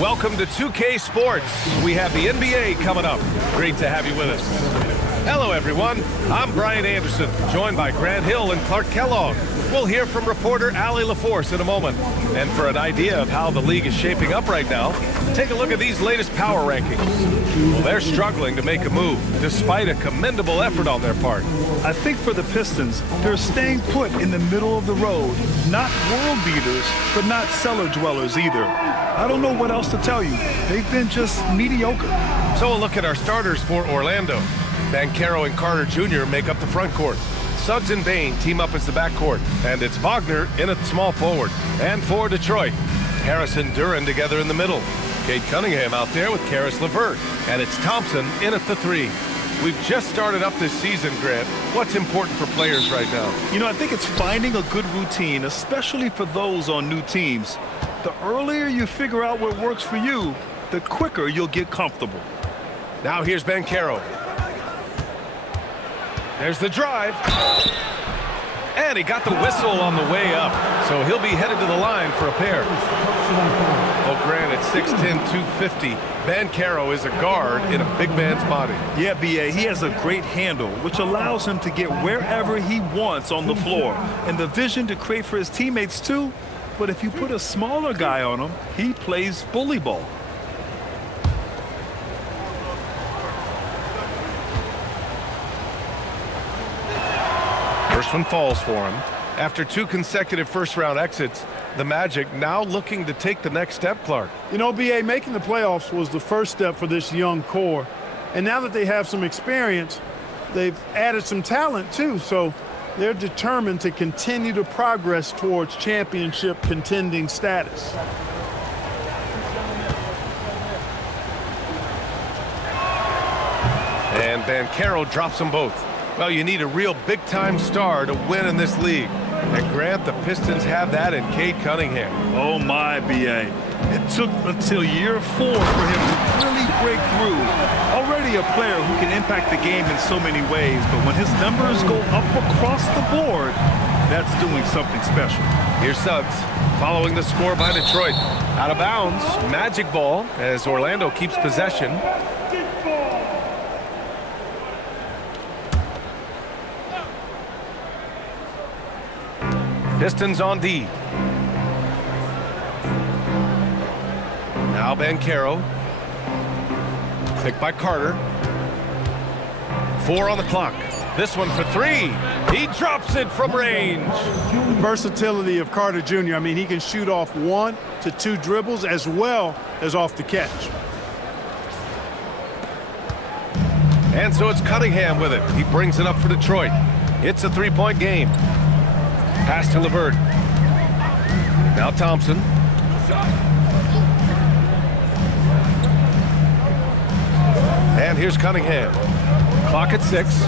Welcome to 2K Sports. We have the NBA coming up. Great to have you with us. Hello, everyone. I'm Brian Anderson, joined by Grant Hill and Clark Kellogg. We'll hear from reporter Allie LaForce in a moment. And for an idea of how the league is shaping up right now, take a look at these latest power rankings. Well, they're struggling to make a move, despite a commendable effort on their part. I think for the Pistons, they're staying put in the middle of the road. Not world beaters, but not cellar dwellers either. I don't know what else to tell you. They've been just mediocre. So a look at our starters for Orlando. Banchero and Carter Jr. make up the front court. Suggs and Bane team up as the backcourt. And it's Wagner in at small forward. And for Detroit, Harris and Duren together in the middle. Cade Cunningham out there with Caris LeVert. And it's Thompson in at the 3. We've just started up this season, Grant. What's important for players right now? You know, I think it's finding a good routine, especially for those on new teams. The earlier you figure out what works for you, the quicker you'll get comfortable. Now here's Banchero. There's the drive. And he got the whistle on the way up. So he'll be headed to the line for a pair. Well, Grant, at 6'10", 250, Banchero is a guard in a big man's body. Yeah, B.A., he has a great handle, which allows him to get wherever he wants on the floor. And the vision to create for his teammates, too. But if you put a smaller guy on him, he plays bully ball. First one falls for him. After 2 consecutive first-round exits, the Magic now looking to take the next step, Clark. You know, B.A., making the playoffs was the first step for this young core. And now that they have some experience, they've added some talent, too. So they're determined to continue to progress towards championship contending status. And Banchero drops them both. Well, you need a real big-time star to win in this league. And Grant, the Pistons have that in Cade Cunningham. Oh, my, B.A. It took until year 4 for him to really break through. Already a player who can impact the game in so many ways, but when his numbers go up across the board, that's doing something special. Here's Suggs, following the score by Detroit. Out of bounds, Magic ball, as Orlando keeps possession. Pistons on D. Now Banchero. Picked by Carter. 4 on the clock. This one for 3. He drops it from range. The versatility of Carter Jr. I mean, he can shoot off 1 to 2 dribbles as well as off the catch. And so it's Cunningham with it. He brings it up for Detroit. It's a 3-point game. Pass to LeVert. Now Thompson. And here's Cunningham. Clock at 6.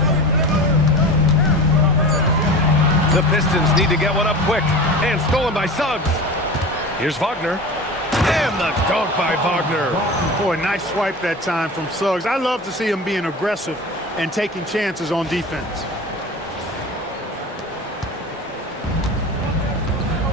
The Pistons need to get one up quick. And stolen by Suggs. Here's Wagner. And the dunk by Wagner. Boy, nice swipe that time from Suggs. I love to see him being aggressive and taking chances on defense.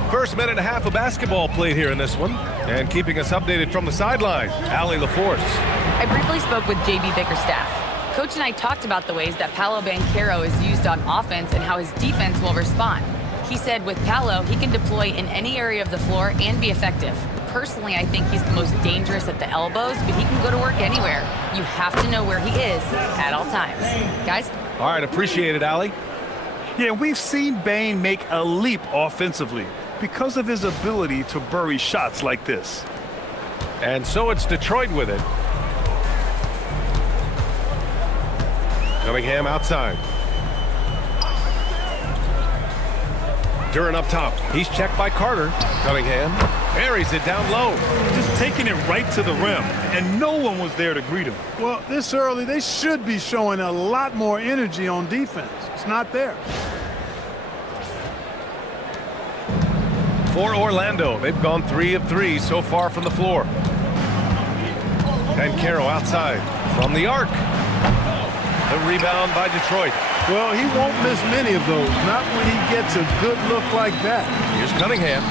First minute and a half of basketball played here in this one. And keeping us updated from the sideline, Allie LaForce. I briefly spoke with J.B. Bickerstaff. Coach and I talked about the ways that Paolo Banchero is used on offense and how his defense will respond. He said with Paolo, he can deploy in any area of the floor and be effective. Personally, I think he's the most dangerous at the elbows, but he can go to work anywhere. You have to know where he is at all times. Guys? All right, appreciate it, Allie. Yeah, we've seen Bane make a leap offensively because of his ability to bury shots like this. And so it's Detroit with it. Cunningham outside. Duren up top. He's checked by Carter. Cunningham buries it down low. Just taking it right to the rim, and no one was there to greet him. Well, this early, they should be showing a lot more energy on defense. It's not there. For Orlando, they've gone 3 of 3 so far from the floor. Banchero outside from the arc. The rebound by Detroit. Well, he won't miss many of those, not when he gets a good look like that. Here's Cunningham.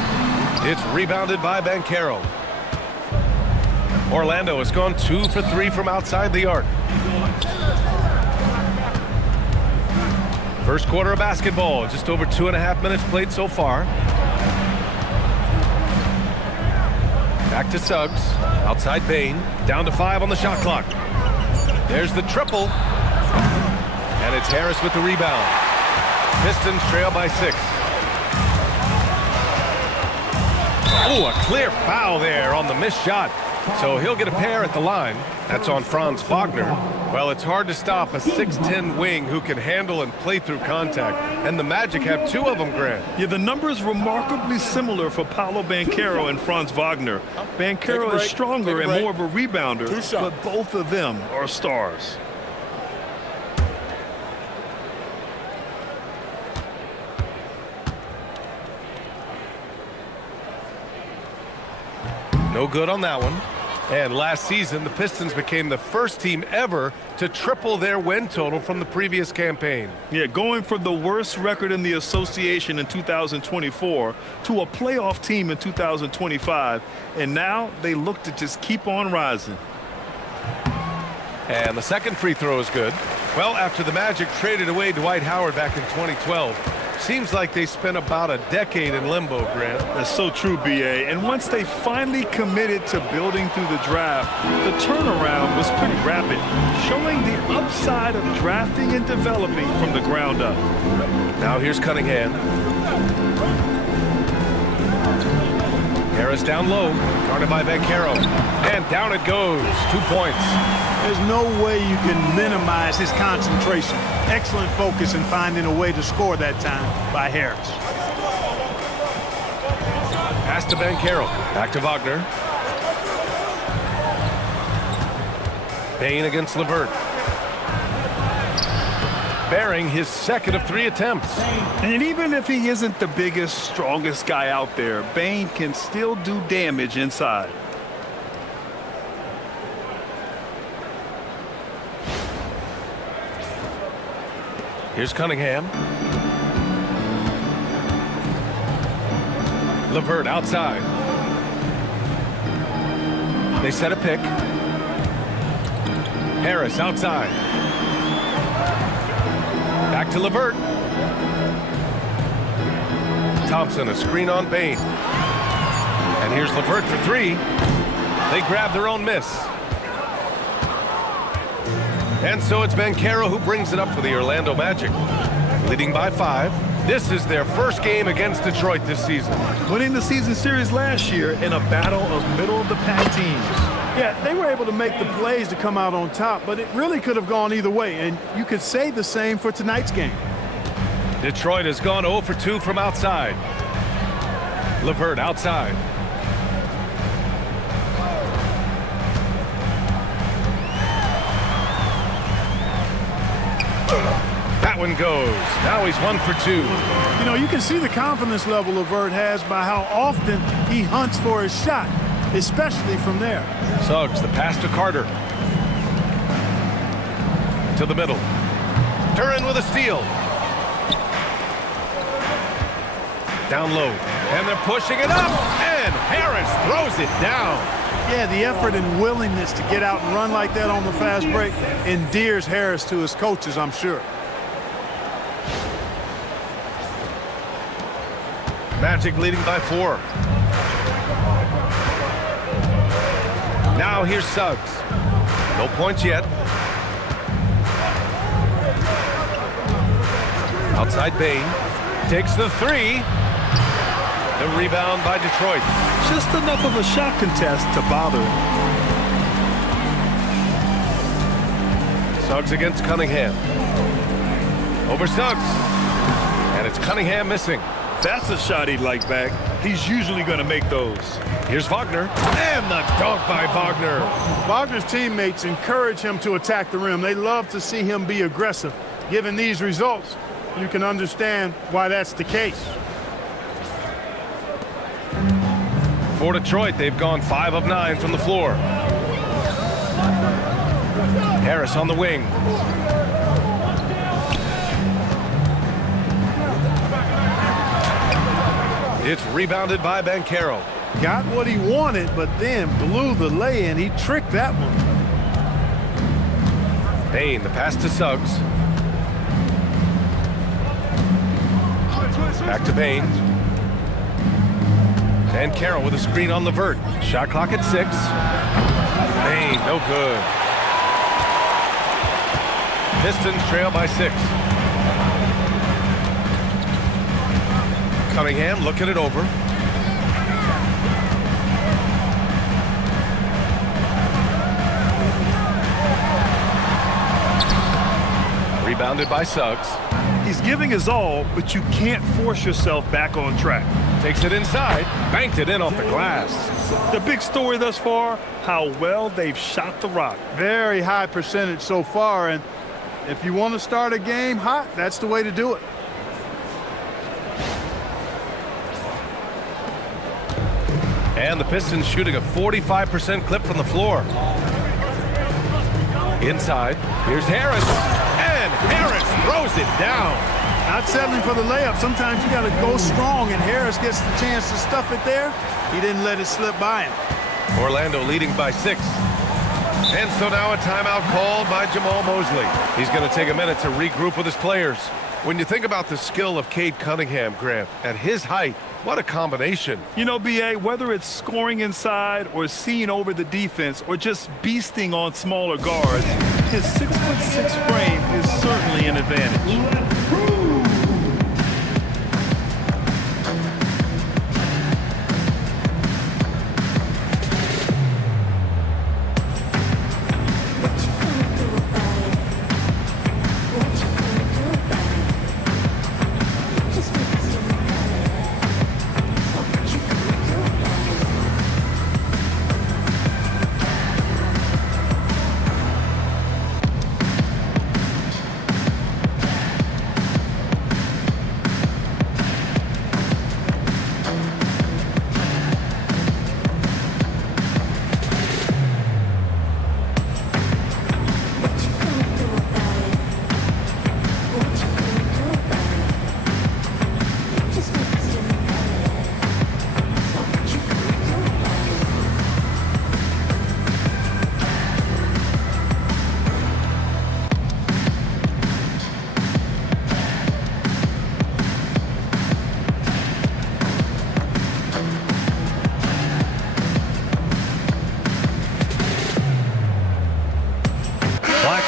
It's rebounded by Banchero. Orlando has gone 2 for 3 from outside the arc. First quarter of basketball, just over 2.5 minutes played so far. Back to Suggs, outside Bain, down to 5 on the shot clock. There's the triple, and it's Harris with the rebound. Pistons trail by 6. Oh, a clear foul there on the missed shot. So he'll get a pair at the line. That's on Franz Wagner. Well, it's hard to stop a 6'10 wing who can handle and play through contact. And the Magic have 2 of them, Grant. Yeah, the numbers remarkably similar for Paolo Banchero and Franz Wagner. Banchero is stronger and more of a rebounder, but both of them are stars. No good on that one. And last season, the Pistons became the first team ever to triple their win total from the previous campaign. Yeah, going from the worst record in the association in 2024 to a playoff team in 2025. And now they look to just keep on rising. And the second free throw is good. Well, after the Magic traded away Dwight Howard back in 2012, seems like they spent about a decade in limbo, Grant. That's so true, B.A. And once they finally committed to building through the draft, the turnaround was pretty rapid, showing the upside of drafting and developing from the ground up. Now here's Cunningham. Harris down low, guarded by Banchero. And down it goes. 2 points. There's no way you can minimize his concentration. Excellent focus in finding a way to score that time by Harris. Pass to Banchero. Back to Wagner. Bain against LeVert. Bearing his second of 3 attempts. And even if he isn't the biggest, strongest guy out there, Bain can still do damage inside. Here's Cunningham. LeVert outside. They set a pick. Harris outside. Back to LeVert. Thompson, a screen on Bain. And here's LeVert for 3. They grab their own miss. And so it's Banchero who brings it up for the Orlando Magic. Leading by 5. This is their first game against Detroit this season. Winning the season series last year in a battle of middle-of-the-pack teams. Yeah, they were able to make the plays to come out on top, but it really could have gone either way, and you could say the same for tonight's game. Detroit has gone 0 for 2 from outside. LeVert outside. That one goes. Now he's 1 for 2. You know, you can see the confidence level LeVert has by how often he hunts for his shot, especially from there. Suggs, the pass to Carter. To the middle. Duren with a steal. Down low. And they're pushing it up. And Harris throws it down. Yeah, the effort and willingness to get out and run like that on the fast break endears Harris to his coaches, I'm sure. Magic leading by 4. Now here's Suggs. No points yet. Outside Bain. Takes the 3. The rebound by Detroit. Just enough of a shot contest to bother him. Suggs against Cunningham. Over Suggs. And it's Cunningham missing. That's a shot he'd like back. He's usually going to make those. Here's Wagner. And the dunk by Wagner. Wagner's teammates encourage him to attack the rim. They love to see him be aggressive. Given these results, you can understand why that's the case. For Detroit, they've gone 5 of 9 from the floor. Harris on the wing. It's rebounded by Banchero. got what he wanted, but then blew the lay-in. He tricked that one. Bain, the pass to Suggs. Back to Bain. Banchero with a screen on Levert. Shot clock at 6. Bain, no good. Pistons trail by 6. Cunningham looking it over. Rebounded by Suggs. He's giving his all, but you can't force yourself back on track. Takes it inside, banked it in off the glass. The big story thus far, how well they've shot the rock. Very high percentage so far, and if you want to start a game hot, that's the way to do it. And the Pistons shooting a 45% clip from the floor. Inside, here's Harris, and Harris throws it down. Not settling for the layup. Sometimes you got to go strong, and Harris gets the chance to stuff it there. He didn't let it slip by him. Orlando leading by 6. And so now a timeout called by Jamal Mosley. He's going to take a minute to regroup with his players. When you think about the skill of Cade Cunningham, Grant, at his height, what a combination. You know, B.A., whether it's scoring inside or seeing over the defense or just beasting on smaller guards, his 6'6" frame is certainly an advantage.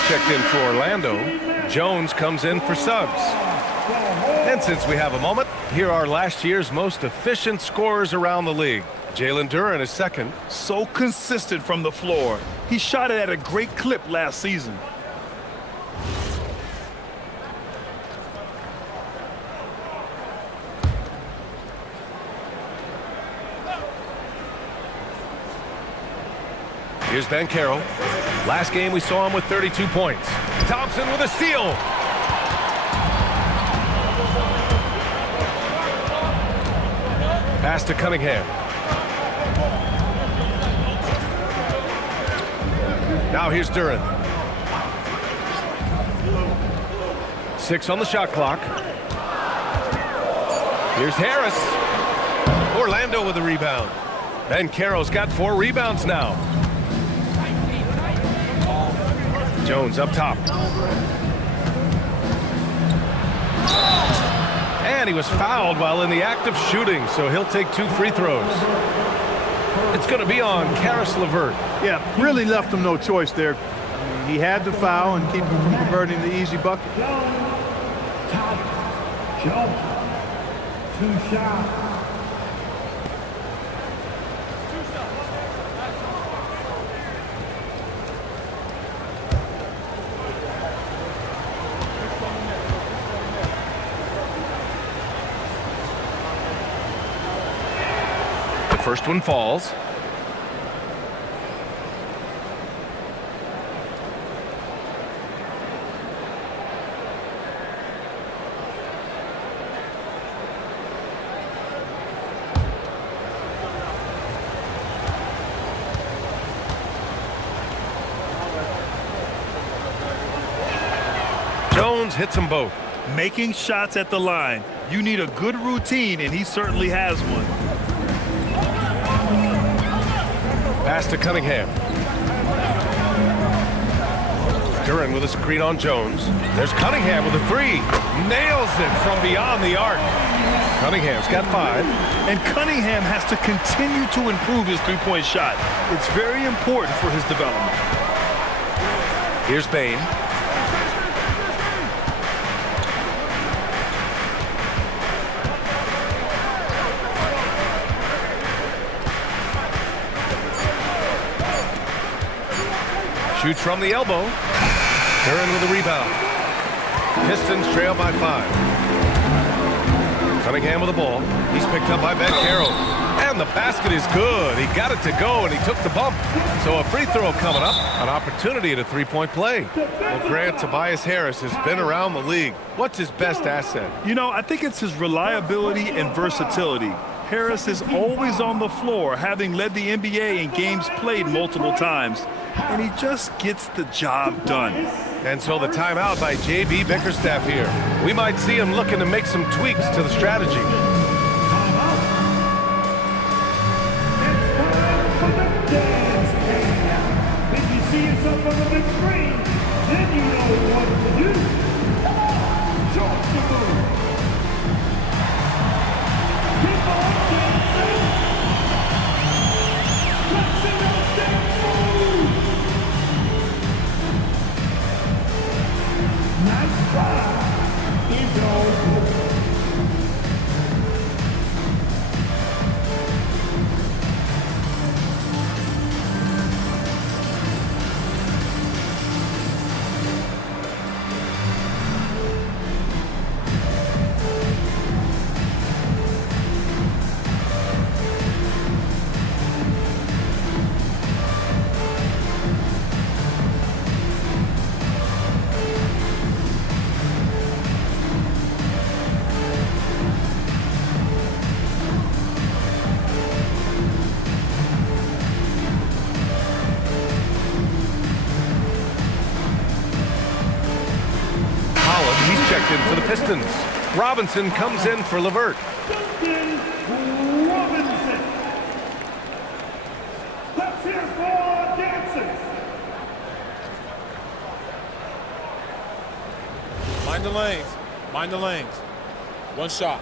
Checked in for Orlando. Jones comes in for Suggs. And since we have a moment, here are last year's most efficient scorers around the league. Jalen Duren is second. So consistent from the floor. He shot it at a great clip last season. Here's Banchero. Last game we saw him with 32 points. Thompson with a steal. Pass to Cunningham. Now here's Duren. 6 on the shot clock. Here's Harris. Orlando with a rebound. Banchero's got 4 rebounds now. Jones up top. And he was fouled while in the act of shooting, so he'll take 2 free throws. It's going to be on Caris LeVert. Yeah, really left him no choice there. I mean, he had to foul and keep him from converting the easy bucket. 2 shots. First one falls. Jones hits them both. Making shots at the line. You need a good routine, and he certainly has one. Pass to Cunningham. Duren with a screen on Jones. There's Cunningham with a three. Nails it from beyond the arc. Cunningham's got 5. And Cunningham has to continue to improve his three-point shot. It's very important for his development. Here's Bane. Shoots from the elbow. Duren with a rebound. Pistons trail by 5. Cunningham with the ball. He's picked up by Banchero. And the basket is good. He got it to go, and he took the bump. So a free throw coming up. An opportunity at a three-point play. Well, Grant, Tobias Harris has been around the league. What's his best asset? You know, I think it's his reliability and versatility. Harris is always on the floor, having led the NBA in games played multiple times. And he just gets the job done. And so the timeout by J.B. Bickerstaff here. We might see him looking to make some tweaks to the strategy. If you see yourself on the big screen, then you know what to do. Show us the move. Keep on dancing. Let's see those dance moves. Nice try. It's all good. He's checked in for the Pistons. Robinson comes in for LeVert. Robinson. Let's hear for dancers. Mind the lanes. Mind the lanes. One shot.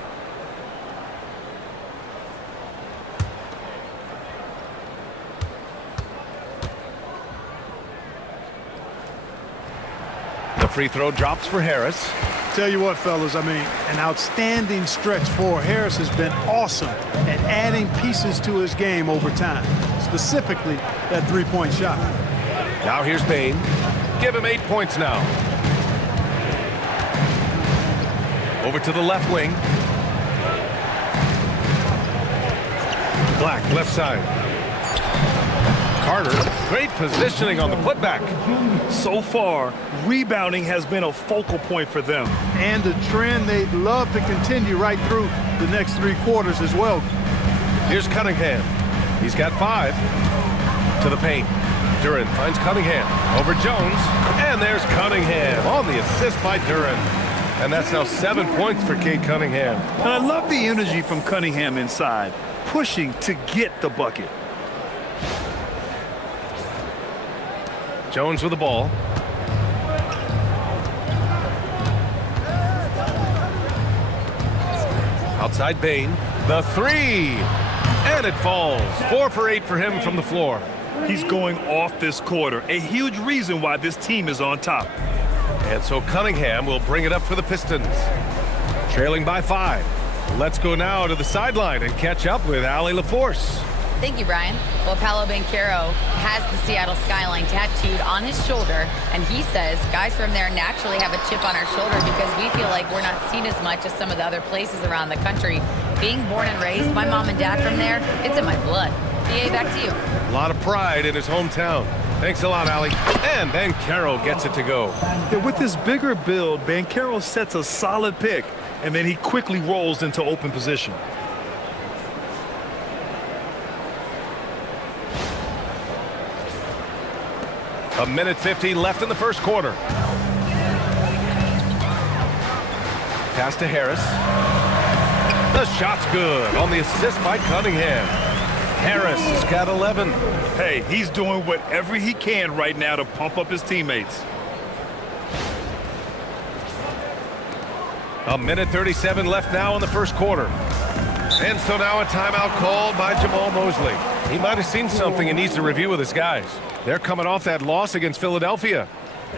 The free throw drops for Harris. Tell you what, fellas, I mean, an outstanding stretch for Harris has been awesome at adding pieces to his game over time, specifically that three-point shot. Now here's Bane. Give him 8 points now. Over to the left wing. Black, left side. Carter, great positioning on the putback. So far, rebounding has been a focal point for them. And a trend they'd love to continue right through the next 3 quarters as well. Here's Cunningham. He's got 5. To the paint. Duren finds Cunningham. Over Jones. And there's Cunningham on the assist by Duren. And that's now 7 points for Cade Cunningham. And I love the energy from Cunningham inside, pushing to get the bucket. Jones with the ball. Outside Bane. The 3. And it falls. 4 for 8 for him from the floor. He's going off this quarter, a huge reason why this team is on top. And so Cunningham will bring it up for the Pistons. Trailing by 5. Let's go now to the sideline and catch up with Allie LaForce. Thank you, Brian. Well, Paolo Banchero has the Seattle skyline tattooed on his shoulder, and he says guys from there naturally have a chip on our shoulder because we feel like we're not seen as much as some of the other places around the country. Being born and raised, my mom and dad from there, it's in my blood. BA, back to you. A lot of pride in his hometown. Thanks a lot, Allie. And Banchero gets it to go. Yeah, with his bigger build, Banchero sets a solid pick, and then he quickly rolls into open position. A minute 50 left in the first quarter. Pass to Harris. The shot's good on the assist by Cunningham. Harris has got 11. Hey, he's doing whatever he can right now to pump up his teammates. A minute 37 left now in the first quarter. And so now a timeout called by Jamal Mosley. He might have seen something and needs to review with his guys. They're coming off that loss against Philadelphia.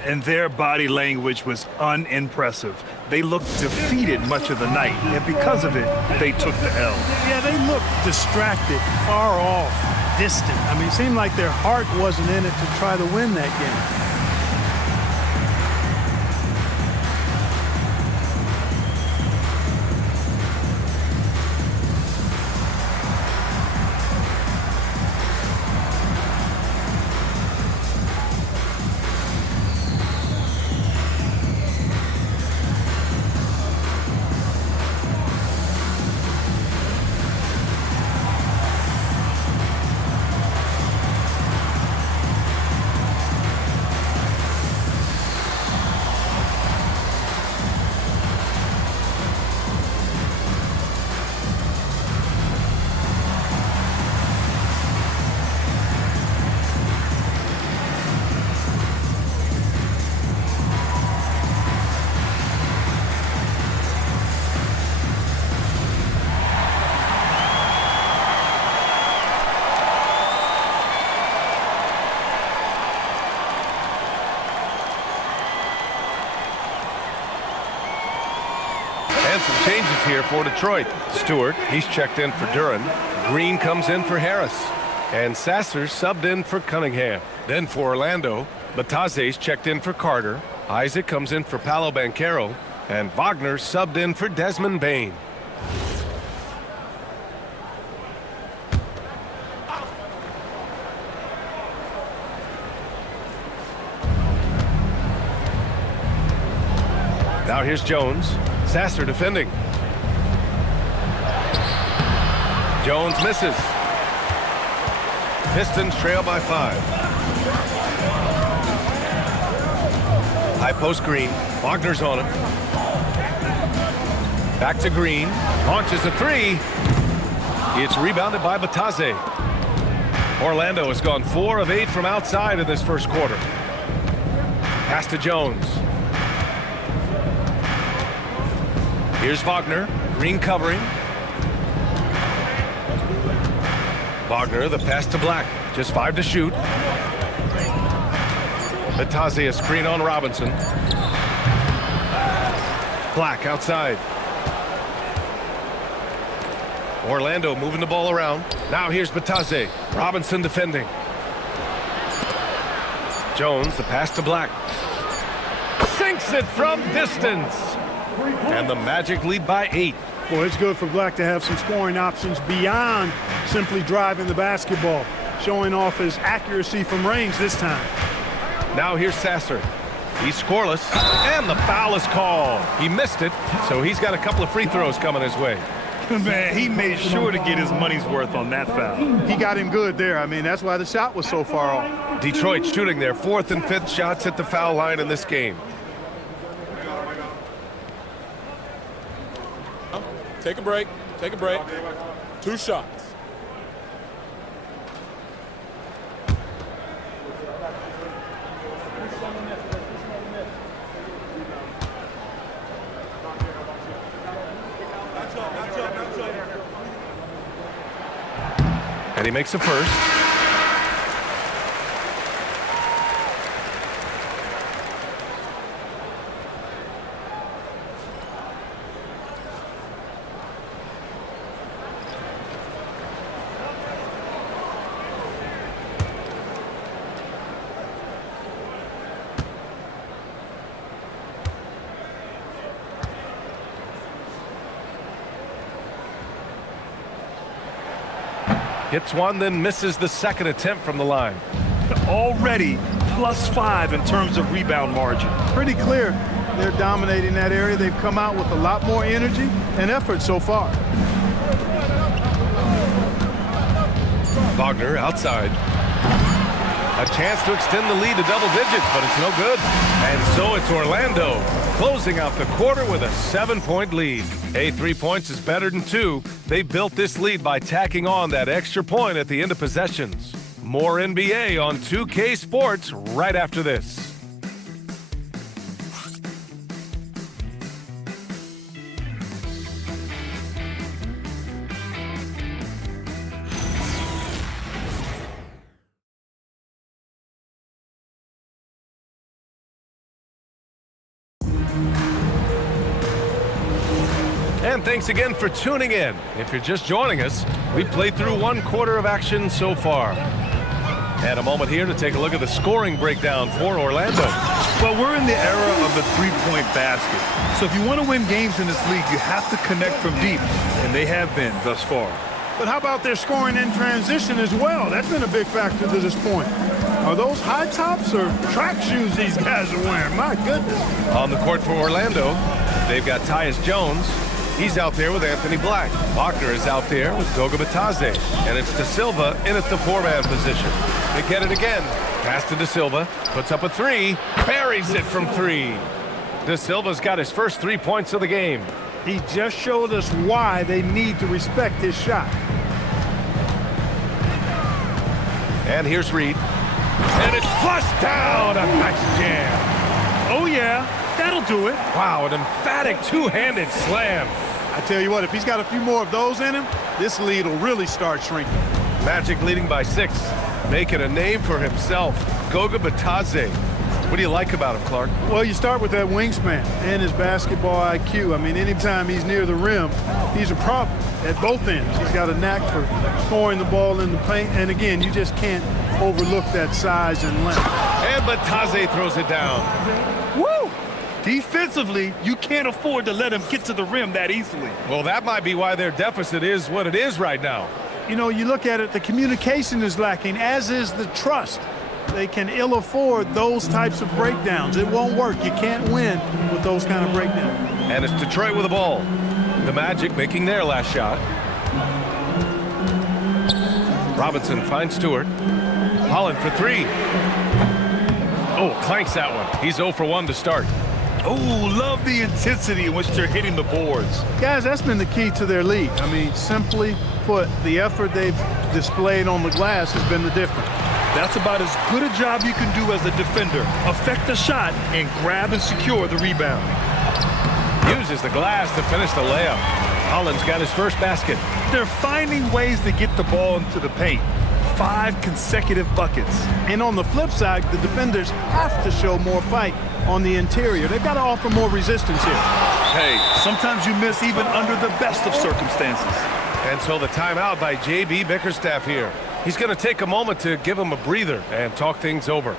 And their body language was unimpressive. They looked defeated much of the night, and because of it, they took the L. Yeah, they looked distracted, far off, distant. I mean, it seemed like their heart wasn't in it to try to win that game. And some changes here for Detroit. Stewart, he's checked in for Duren. Green comes in for Harris. And Sasser subbed in for Cunningham. Then for Orlando, Bataze's checked in for Carter. Isaac comes in for Paolo Banchero. And Wagner subbed in for Desmond Bain. Now here's Jones. Sasser defending. Jones misses. Pistons trail by 5. High post Green. Wagner's on him. Back to Green. Launches a 3. It's rebounded by Bataze. Orlando has gone 4 of 8 from outside in this first quarter. Pass to Jones. Here's Wagner. Green covering. Wagner, the pass to Black. Just 5 to shoot. Bataze, a screen on Robinson. Black outside. Orlando moving the ball around. Now here's Bataze. Robinson defending. Jones, the pass to Black. Sinks it from distance. And the Magic lead by 8. Well, it's good for Black to have some scoring options beyond simply driving the basketball, showing off his accuracy from range this time. Now here's Sasser. He's scoreless, and the foul is called. He missed it, so he's got a couple of free throws coming his way. Man, he made sure to get his money's worth on that foul. He got him good there. I mean, that's why the shot was so far off. Detroit shooting their 4th and 5th shots at the foul line in this game. Take a break. Take a break. 2 shots. And he makes a first. Hits one, then misses the second attempt from the line. Already +5 in terms of rebound margin. Pretty clear they're dominating that area. They've come out with a lot more energy and effort so far. Wagner outside. A chance to extend the lead to double digits, but it's no good. And so it's Orlando closing out the quarter with a 7-point lead. Hey, 3 points is better than 2. They built this lead by tacking on that extra point at the end of possessions. More NBA on 2K Sports right after this. And thanks again for tuning in. If you're just joining us, we played through 1 quarter of action so far. And a moment here to take a look at the scoring breakdown for Orlando. Well, we're in the era of the three-point basket. So if you want to win games in this league, you have to connect from deep, and they have been thus far. But how about their scoring in transition as well? That's been a big factor to this point. Are those high tops or track shoes these guys are wearing? My goodness. On the court for Orlando, they've got Tyus Jones. He's out there with Anthony Black. Wagner is out there with Goga Bitadze. And it's De Silva in at the 4-man position. They get it again. Pass to De Silva. Puts up a 3. Buries it from 3. De Silva's got his first 3 points of the game. He just showed us why they need to respect his shot. And here's Reed. And it's flushed down. A nice jam. Oh, yeah. That'll do it. Wow, an emphatic two-handed slam. I tell you what, if he's got a few more of those in him, this lead will really start shrinking. Magic leading by 6, making a name for himself. Goga Bitadze. What do you like about him, Clark? Well, you start with that wingspan and his basketball IQ. I mean, anytime he's near the rim, he's a problem at both ends. He's got a knack for scoring the ball in the paint. And again, you just can't overlook that size and length. And Bitadze throws it down. Woo! Defensively, you can't afford to let him get to the rim that easily. Well, that might be why their deficit is what it is right now. You know, you look at it, the communication is lacking, as is the trust. They can ill afford those types of breakdowns. It won't work. You can't win with those kind of breakdowns. And it's Detroit with the ball. The Magic making their last shot. Robinson finds Stewart. Holland for 3. Oh, clanks that one. He's 0 for 1 to start. Oh, love the intensity in which they're hitting the boards. Guys, that's been the key to their lead. I mean, simply put, the effort they've displayed on the glass has been the difference. That's about as good a job you can do as a defender. Affect the shot and grab and secure the rebound. Uses the glass to finish the layup. Holland's got his first basket. They're finding ways to get the ball into the paint. 5 consecutive buckets. And on the flip side, the defenders have to show more fight on the interior. They've got to offer more resistance here. Hey, sometimes you miss even under the best of circumstances. And so the timeout by J.B. Bickerstaff here. He's going to take a moment to give him a breather and talk things over.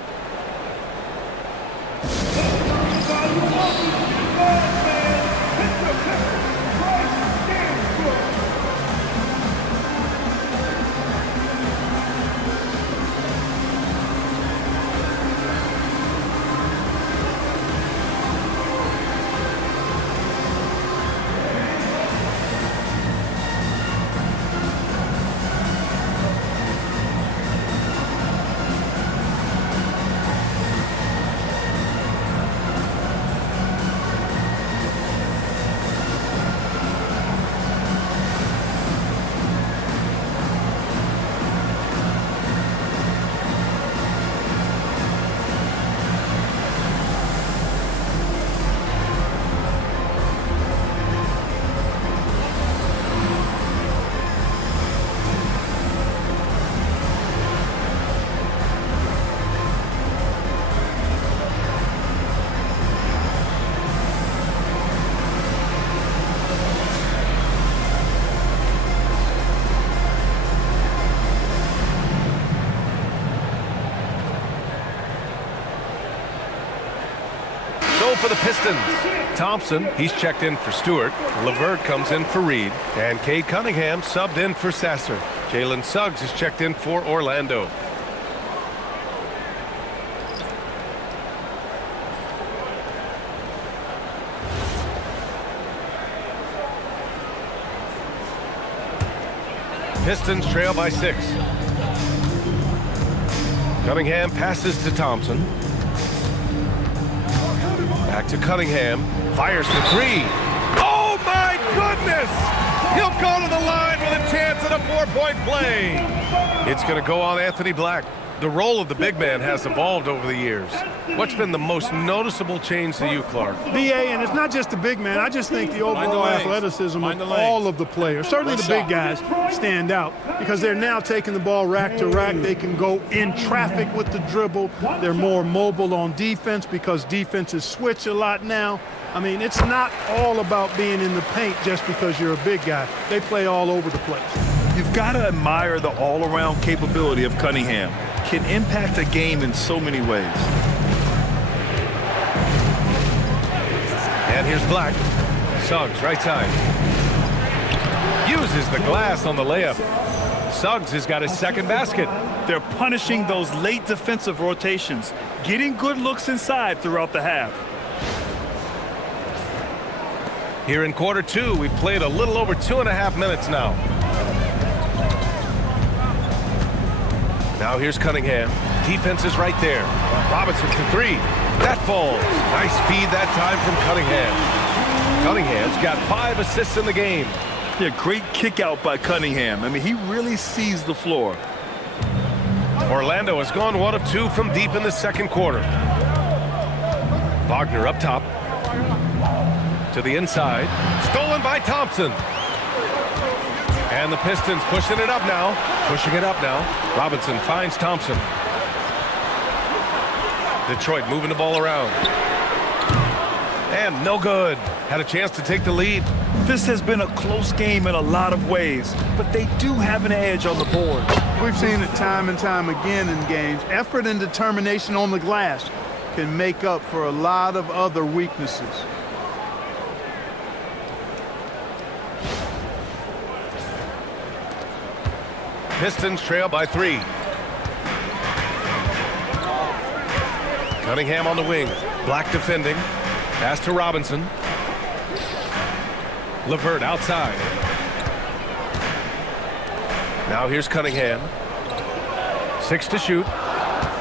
For the Pistons, Thompson, he's checked in for Stewart. LeVert comes in for Reed. And Cade Cunningham subbed in for Sasser. Jalen Suggs is checked in for Orlando. Pistons trail by 6. Cunningham passes to Thompson. Back to Cunningham. Fires for three. Oh, my goodness! He'll go to the line with a chance at a 4-point play. It's going to go on Anthony Black. The role of the big man has evolved over the years. What's been the most noticeable change to you, Clark? BA, and it's not just the big man. I just think the overall athleticism of all of the players, certainly the big guys, stand out because they're now taking the ball rack to rack. They can go in traffic with the dribble. They're more mobile on defense because defenses switch a lot now. I mean, it's not all about being in the paint just because you're a big guy. They play all over the place. You've got to admire the all-around capability of Cunningham. Can impact a game in so many ways. And here's Black. Suggs, right side. Uses the glass on the layup. Suggs has got his second basket. They're punishing those late defensive rotations, getting good looks inside throughout the half. Here in quarter two, we've played a little over 2.5 minutes now. Now here's Cunningham. Defense is right there. Robinson for three. That falls. Nice feed that time from Cunningham. Cunningham's got 5 assists in the game. Yeah, great kick out by Cunningham. I mean, he really sees the floor. Orlando has gone 1 of 2 from deep in the second quarter. Wagner up top. To the inside. Stolen by Thompson. And the Pistons pushing it up now. Robinson finds Thompson. Detroit moving the ball around. And no good. Had a chance to take the lead. This has been a close game in a lot of ways, but they do have an edge on the board. We've seen it time and time again in games. Effort and determination on the glass can make up for a lot of other weaknesses. Pistons trail by 3. Cunningham on the wing. Black defending. Pass to Robinson. LeVert outside. Now here's Cunningham. 6 to shoot.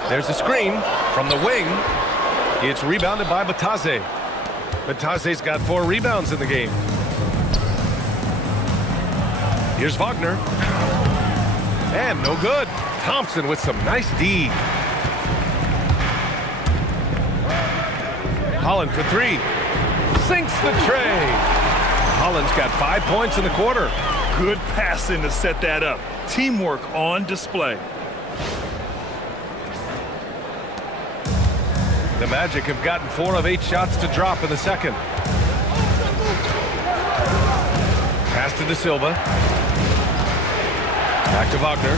There's a screen from the wing. It's rebounded by Batase. Batase's got 4 rebounds in the game. Here's Wagner. And no good. Thompson with some nice D. Holland for 3. Sinks the tray. Holland's got 5 points in the quarter. Good passing to set that up. Teamwork on display. The Magic have gotten 4 of 8 shots to drop in the second. Pass to De Silva. Back to Wagner.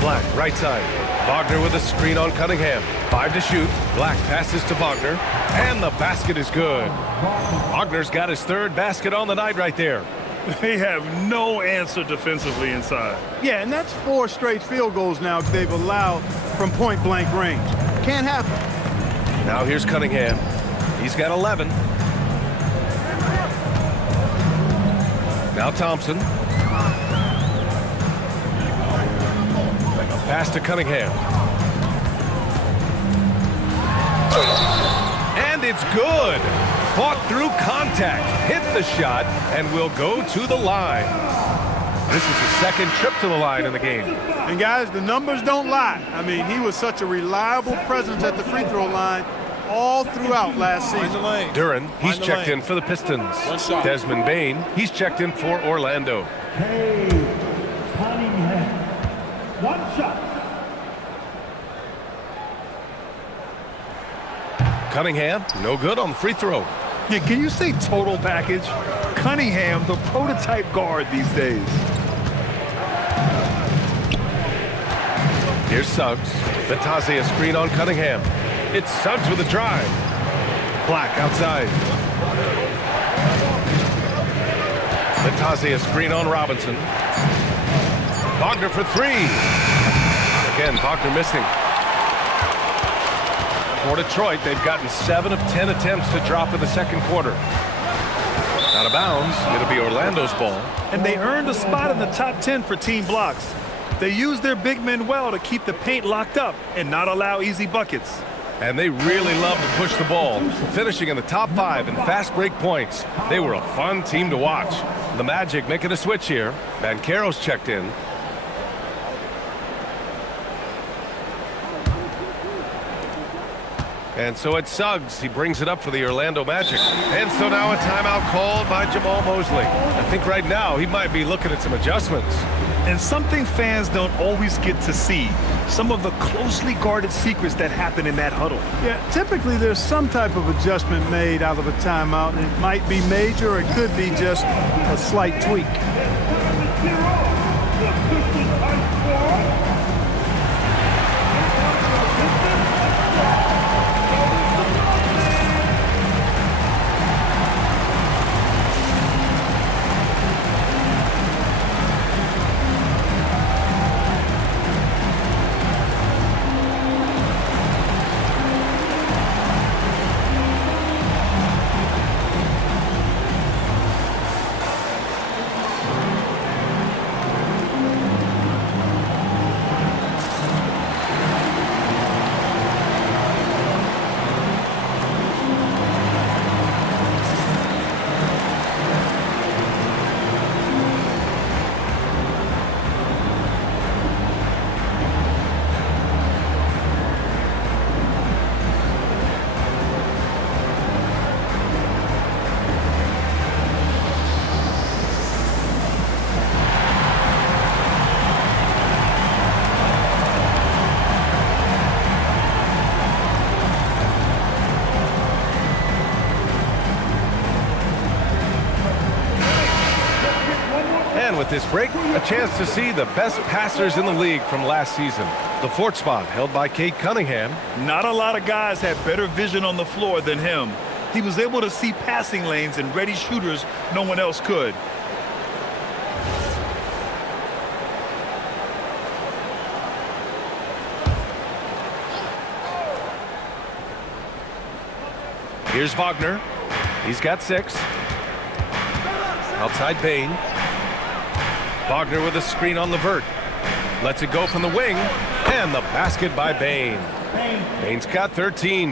Black, right side. Wagner with a screen on Cunningham. 5 to shoot. Black passes to Wagner. And the basket is good. Wagner's got his 3rd basket on the night right there. They have no answer defensively inside. Yeah, and that's 4 straight field goals now they've allowed from point-blank range. Can't happen. Now here's Cunningham. He's got 11. Now Thompson. Pass to Cunningham. And it's good. Fought through contact, hit the shot, and will go to the line. This is his 2nd trip to the line in the game. And guys, the numbers don't lie. I mean, he was such a reliable presence at the free throw line all throughout last season. Duren, he's checked in for the Pistons. Desmond Bane, he's checked in for Orlando. Cade Cunningham. 1 shot. Cunningham, no good on the free throw. Yeah, can you say total package? Cunningham, the prototype guard these days. Here's Suggs. Batase a screen on Cunningham. It's Suggs with a drive. Black outside. Batase a screen on Robinson. Wagner for 3. Again, Wagner missing. For Detroit, they've gotten 7 of 10 attempts to drop in the second quarter. Out of bounds, it'll be Orlando's ball. And they earned a spot in the top 10 for team blocks. They use their big men well to keep the paint locked up and not allow easy buckets. And they really love to push the ball, finishing in the top 5 in fast break points. They were a fun team to watch. The Magic making a switch here. Banchero's checked in. And so it's Suggs. He brings it up for the Orlando Magic. And so now a timeout called by Jamal Mosley. I think right now he might be looking at some adjustments. And something fans don't always get to see, some of the closely guarded secrets that happen in that huddle. Yeah, typically there's some type of adjustment made out of a timeout. It might be major, or it could be just a slight tweak. With this break, a chance to see the best passers in the league from last season. The 4th spot held by Cade Cunningham. Not a lot of guys had better vision on the floor than him. He was able to see passing lanes and ready shooters no one else could. Here's Wagner. He's got 6. Outside Bain. Wagner with a screen on LeVert. Lets it go from the wing. And the basket by Bain. Bain's got 13.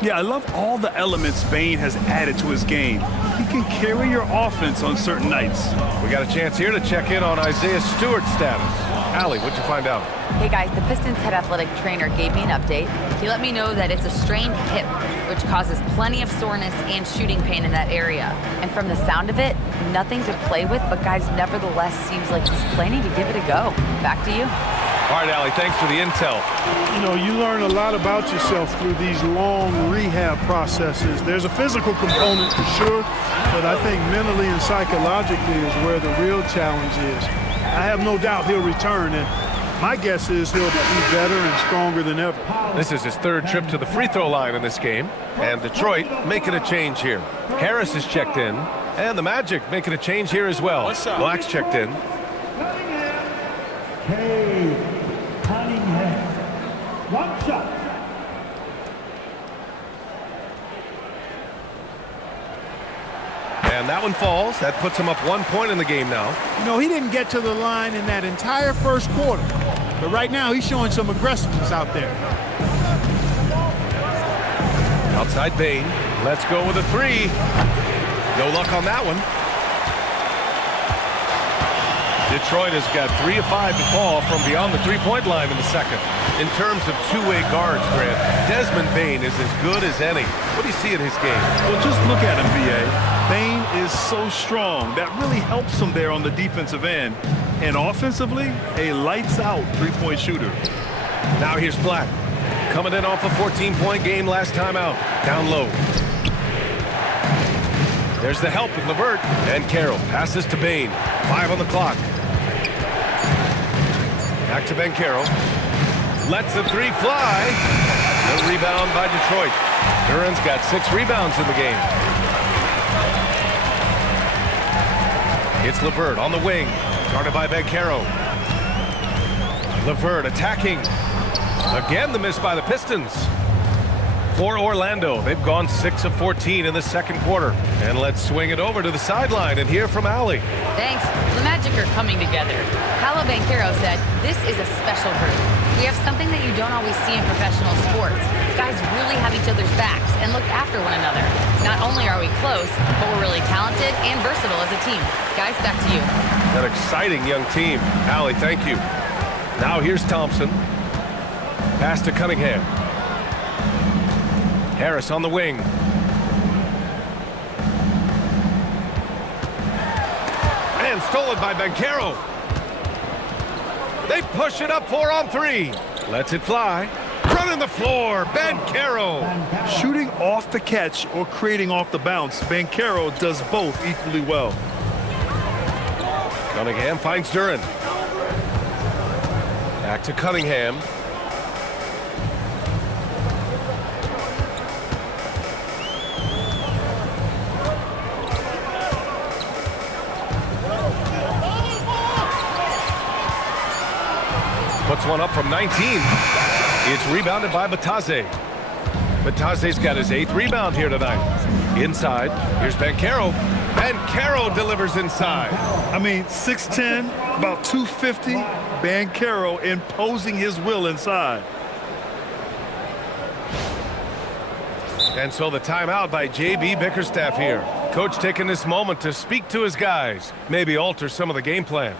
Yeah, I love all the elements Bain has added to his game. He can carry your offense on certain nights. We got a chance here to check in on Isaiah Stewart's status. Allie, what'd you find out? Hey guys, the Pistons head athletic trainer gave me an update. He let me know that it's a strained hip, which causes plenty of soreness and shooting pain in that area. And from the sound of it, nothing to play with, but guys, nevertheless, seems like he's planning to give it a go. Back to you. All right, Allie, thanks for the intel. You know, you learn a lot about yourself through these long rehab processes. There's a physical component for sure, but I think mentally and psychologically is where the real challenge is. I have no doubt he'll return, and my guess is he'll be better and stronger than ever. This is his 3rd trip to the free throw line in this game, and Detroit making a change here. Harris is checked in, and the Magic making a change here as well. Black's checked in. Cade Cunningham. 1 shot. And that one falls. That puts him up 1 point in the game now. You know, he didn't get to the line in that entire first quarter, but right now he's showing some aggressiveness out there. Outside Bain. Let's go with a 3. No luck on that one. Detroit has got 3 of 5 to fall from beyond the 3-point line in the second. In terms of two-way guards, Grant, Desmond Bain is as good as any. What do you see in his game? Well, just look at him, B.A. Bain is so strong. That really helps him there on the defensive end. And offensively, a lights-out 3-point shooter. Now here's Black. Coming in off a 14-point game last time out. Down low. There's the help with LeVert. And Carroll passes to Bain. 5 on the clock. Back to Banchero. Lets the 3 fly. No rebound by Detroit. Duren's got 6 rebounds in the game. It's LeVert on the wing. Guarded by Banchero. LeVert attacking. Again, the miss by the Pistons. For Orlando, they've gone 6 of 14 in the second quarter. And let's swing it over to the sideline and hear from Allie. Thanks. The Magic are coming together. Paolo Banchero said, "This is a special group. We have something that you don't always see in professional sports. Guys really have each other's backs and look after one another. Not only are we close, but we're really talented and versatile as a team." Guys, back to you. An exciting young team. Allie, thank you. Now here's Thompson. Pass to Cunningham. Harris on the wing. And stolen by Banchero. They push it up 4-on-3. Lets it fly. Running the floor, Banchero. Shooting off the catch or creating off the bounce, Banchero does both equally well. Cunningham finds Duren. Back to Cunningham. Puts one up from 19. It's rebounded by Batase. Batase's got his 8th rebound here tonight. Inside, here's Banchero. Banchero delivers inside. I mean, 6'10", about 250. Banchero imposing his will inside. And so the timeout by J.B. Bickerstaff here. Coach taking this moment to speak to his guys. Maybe alter some of the game plan.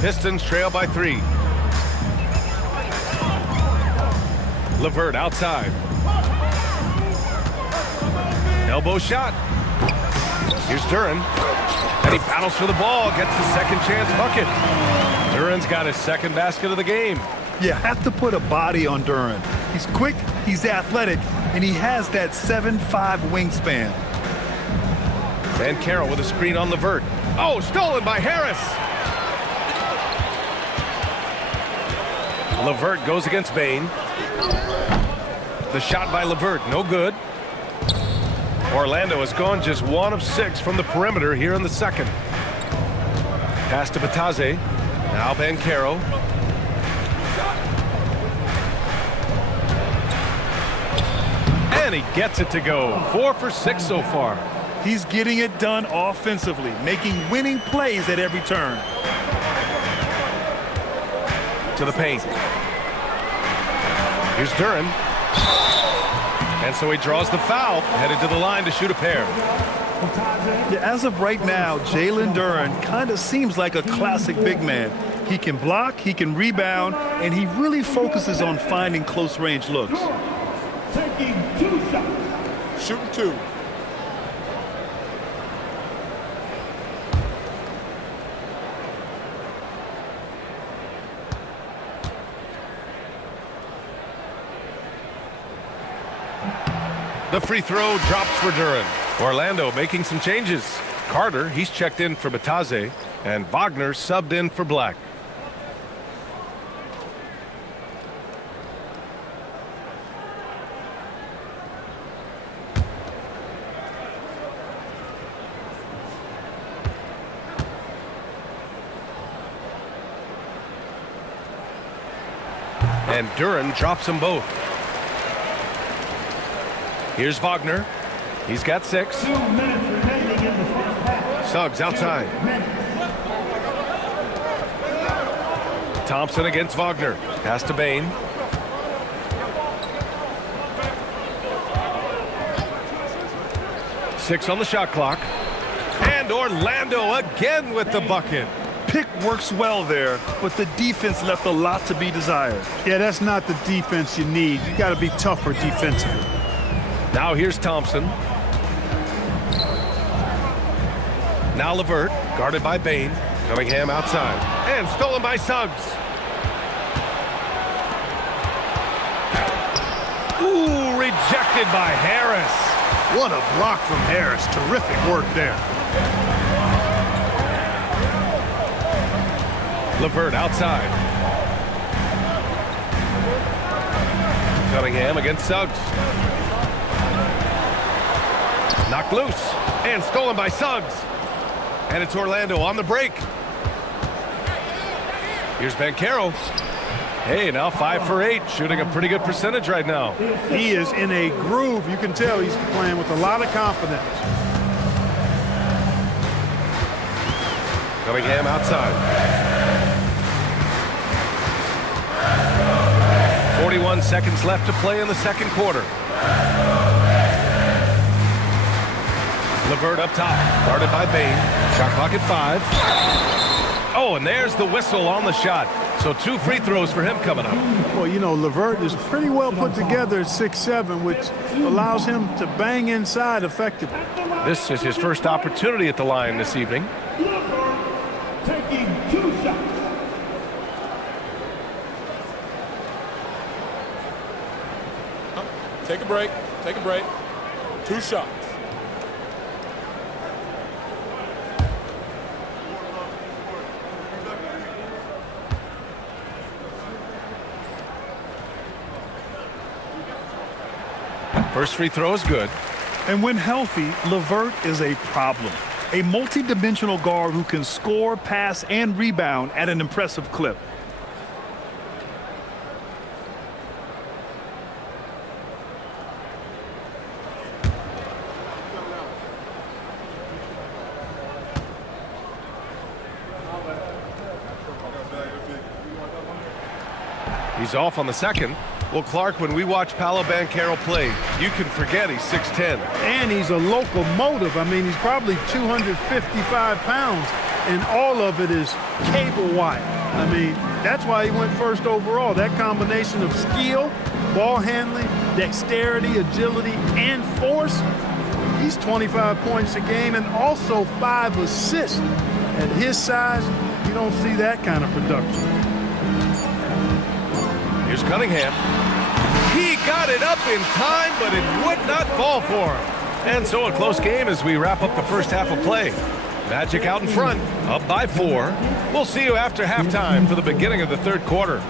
Pistons trail by 3. LeVert outside. Elbow shot. Here's Duren. And he battles for the ball. Gets his second chance bucket. Duren's got his second basket of the game. You have to put a body on Duren. He's quick, he's athletic, and he has that 7'5" wingspan. Banchero with a screen on LeVert. Oh, stolen by Harris. LeVert goes against Bane. The shot by LeVert, no good. Orlando has gone just 1 of 6 from the perimeter here in the second. Pass to Batase. Now Banchero. And he gets it to go. 4 for 6 so far. He's getting it done offensively, making winning plays at every turn. To the paint. Here's Duren. And so he draws the foul, headed to the line to shoot a pair. Yeah, as of right now, Jalen Duren kind of seems like a classic big man. He can block, he can rebound, and he really focuses on finding close-range looks. Taking 2 shots. Shooting 2. The free throw drops for Duren. Orlando making some changes. Carter, he's checked in for Bataze, and Wagner subbed in for Black. And Duren drops them both. Here's Wagner. He's got 6. 2 minutes remaining in the first half. Suggs outside. Thompson against Wagner. Pass to Bain. Six on the shot clock. And Orlando again with the bucket. Pick works well there, but the defense left a lot to be desired. Yeah, that's not the defense you need. You got to be tougher defensively. Now here's Thompson. Now LeVert, guarded by Bain. Cunningham outside. And stolen by Suggs. Ooh, rejected by Harris. What a block from Harris. Terrific work there. LeVert outside. Cunningham against Suggs. Knocked loose and stolen by Suggs. And it's Orlando on the break. Here's Banchero. Hey, now 5 for 8, shooting a pretty good percentage right now. He is in a groove. You can tell he's playing with a lot of confidence. Cunningham outside. 41 seconds left to play in the second quarter. LeVert up top, guarded by Bain. Shot clock at 5. Oh, and there's the whistle on the shot. So 2 free throws for him coming up. Well, you know, LeVert is pretty well put together at 6'7", which allows him to bang inside effectively. This is his first opportunity at the line this evening. LeVert taking 2 shots. Take a break. Take a break. 2 shots. First free throw is good. And when healthy, LeVert is a problem. A multi-dimensional guard who can score, pass, and rebound at an impressive clip. He's off on the second. Well, Clark, when we watch Paolo Banchero play, you can forget he's 6'10". And he's a locomotive. I mean, he's probably 255 pounds, and all of it is cable wire. I mean, that's why he went first overall. That combination of skill, ball handling, dexterity, agility, and force. He's 25 points a game and also 5 assists. At his size, you don't see that kind of production. Here's Cunningham. He got it up in time, but it would not fall for him. And so a close game as we wrap up the first half of play. Magic out in front, up by 4. We'll see you after halftime for the beginning of the third quarter.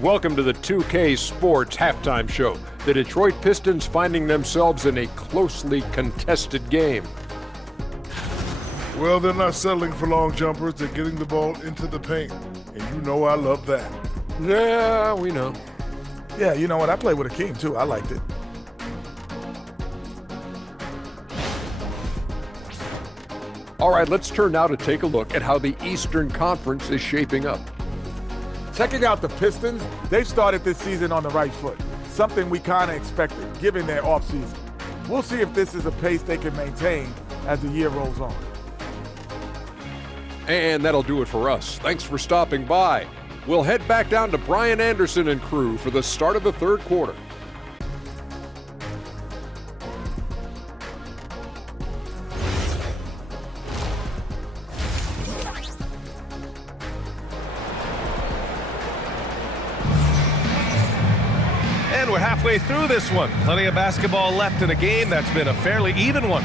Welcome to the 2K Sports Halftime Show. The Detroit Pistons finding themselves in a closely contested game. Well, they're not settling for long jumpers. They're getting the ball into the paint. And you know I love that. Yeah, we know. Yeah, you know what? I played with a king, too. I liked it. All right, let's turn now to take a look at how the Eastern Conference is shaping up. Checking out the Pistons, they've started this season on the right foot. Something we kind of expected, given their offseason. We'll see if this is a pace they can maintain as the year rolls on. And that'll do it for us. Thanks for stopping by. We'll head back down to Brian Anderson and crew for the start of the third quarter. And we're halfway through this one. Plenty of basketball left in a game that's been a fairly even one.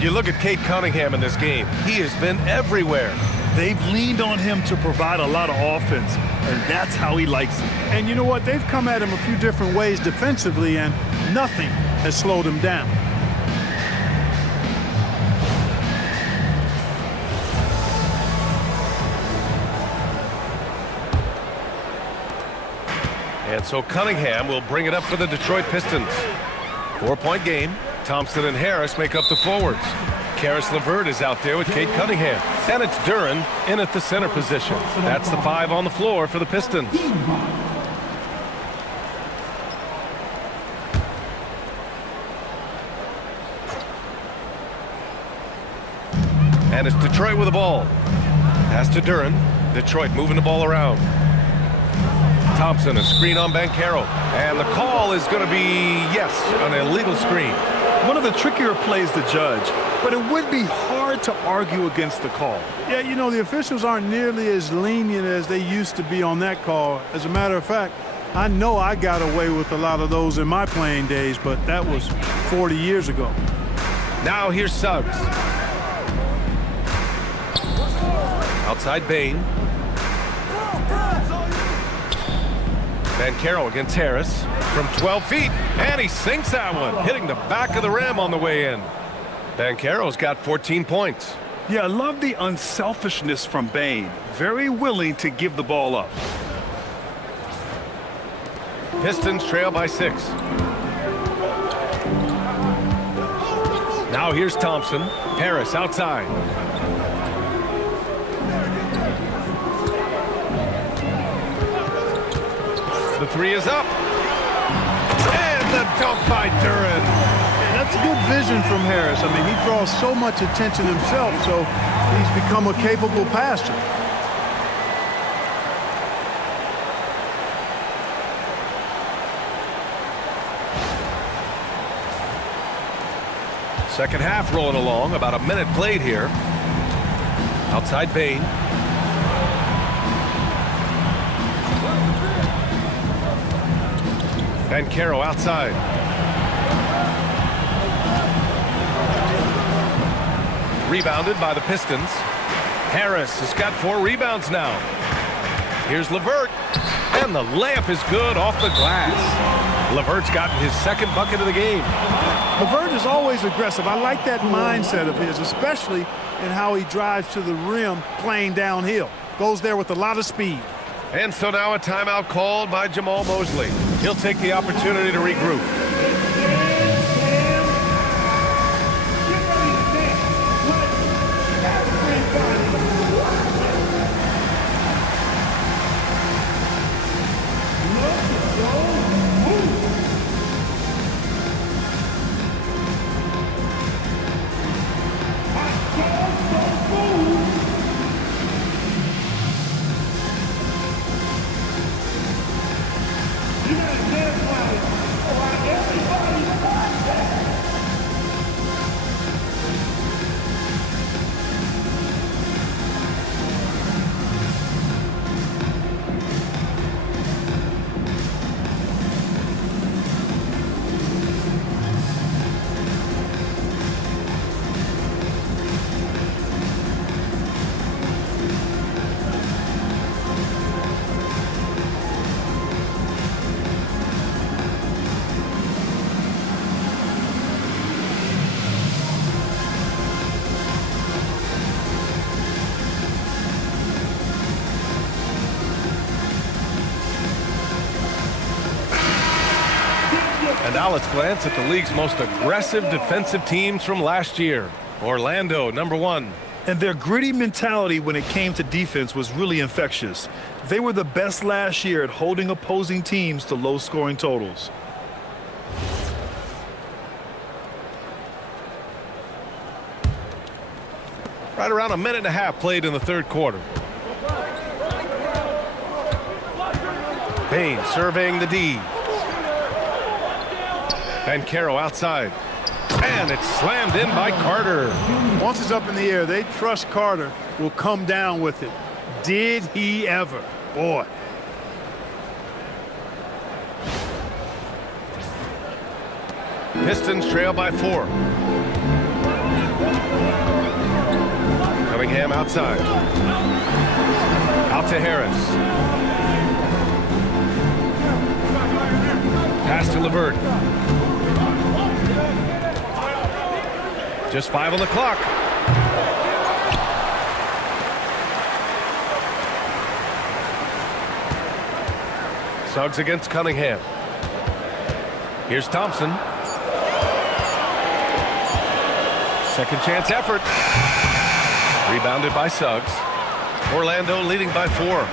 You look at Cade Cunningham in this game. He has been everywhere. They've leaned on him to provide a lot of offense, and that's how he likes it. And you know what? They've come at him a few different ways defensively, and nothing has slowed him down. And so Cunningham will bring it up for the Detroit Pistons. 4-point game. Thompson and Harris make up the forwards. Karis LeVert is out there with Cade Cunningham. And it's Duren in at the center position. That's the 5 on the floor for the Pistons. And it's Detroit with the ball. Pass to Duren. Detroit moving the ball around. Thompson, a screen on Banchero. And the call is going to be, yes, an illegal screen. One of the trickier plays to judge, but it would be hard to argue against the call. Yeah, you know, the officials aren't nearly as lenient as they used to be on that call. As a matter of fact, I know I got away with a lot of those in my playing days, but that was 40 years ago. Now here's Suggs. Outside Bain. Banchero against Harris from 12 feet, and he sinks that one, hitting the back of the rim on the way in. Banchero's got 14 points. Yeah, I love the unselfishness from Bain. Very willing to give the ball up. Pistons trail by 6. Now here's Thompson. Harris outside. The 3 is up. And the dunk by Duren. Yeah, that's good vision from Harris. I mean, he draws so much attention himself, so he's become a capable passer. Second half rolling along. About a minute played here. Outside Bain. Banchero outside. Rebounded by the Pistons. Harris has got 4 rebounds now. Here's LeVert. And the layup is good off the glass. LeVert's gotten his second bucket of the game. LeVert is always aggressive. I like that mindset of his, especially in how he drives to the rim playing downhill. Goes there with a lot of speed. And so now a timeout called by Jamal Mosley. He'll take the opportunity to regroup. And now let's glance at the league's most aggressive defensive teams from last year. Orlando, number 1. And their gritty mentality when it came to defense was really infectious. They were the best last year at holding opposing teams to low-scoring totals. Right around a minute and a half played in the third quarter. Bain surveying the D. Banchero outside. And it's slammed in by Carter. Once it's up in the air, they trust Carter will come down with it. Did he ever? Boy. Pistons trail by 4. Cunningham outside. Out to Harris. Pass to LeVert. Just 5 on the clock. Suggs against Cunningham. Here's Thompson. Second chance effort. Rebounded by Suggs. Orlando leading by 4.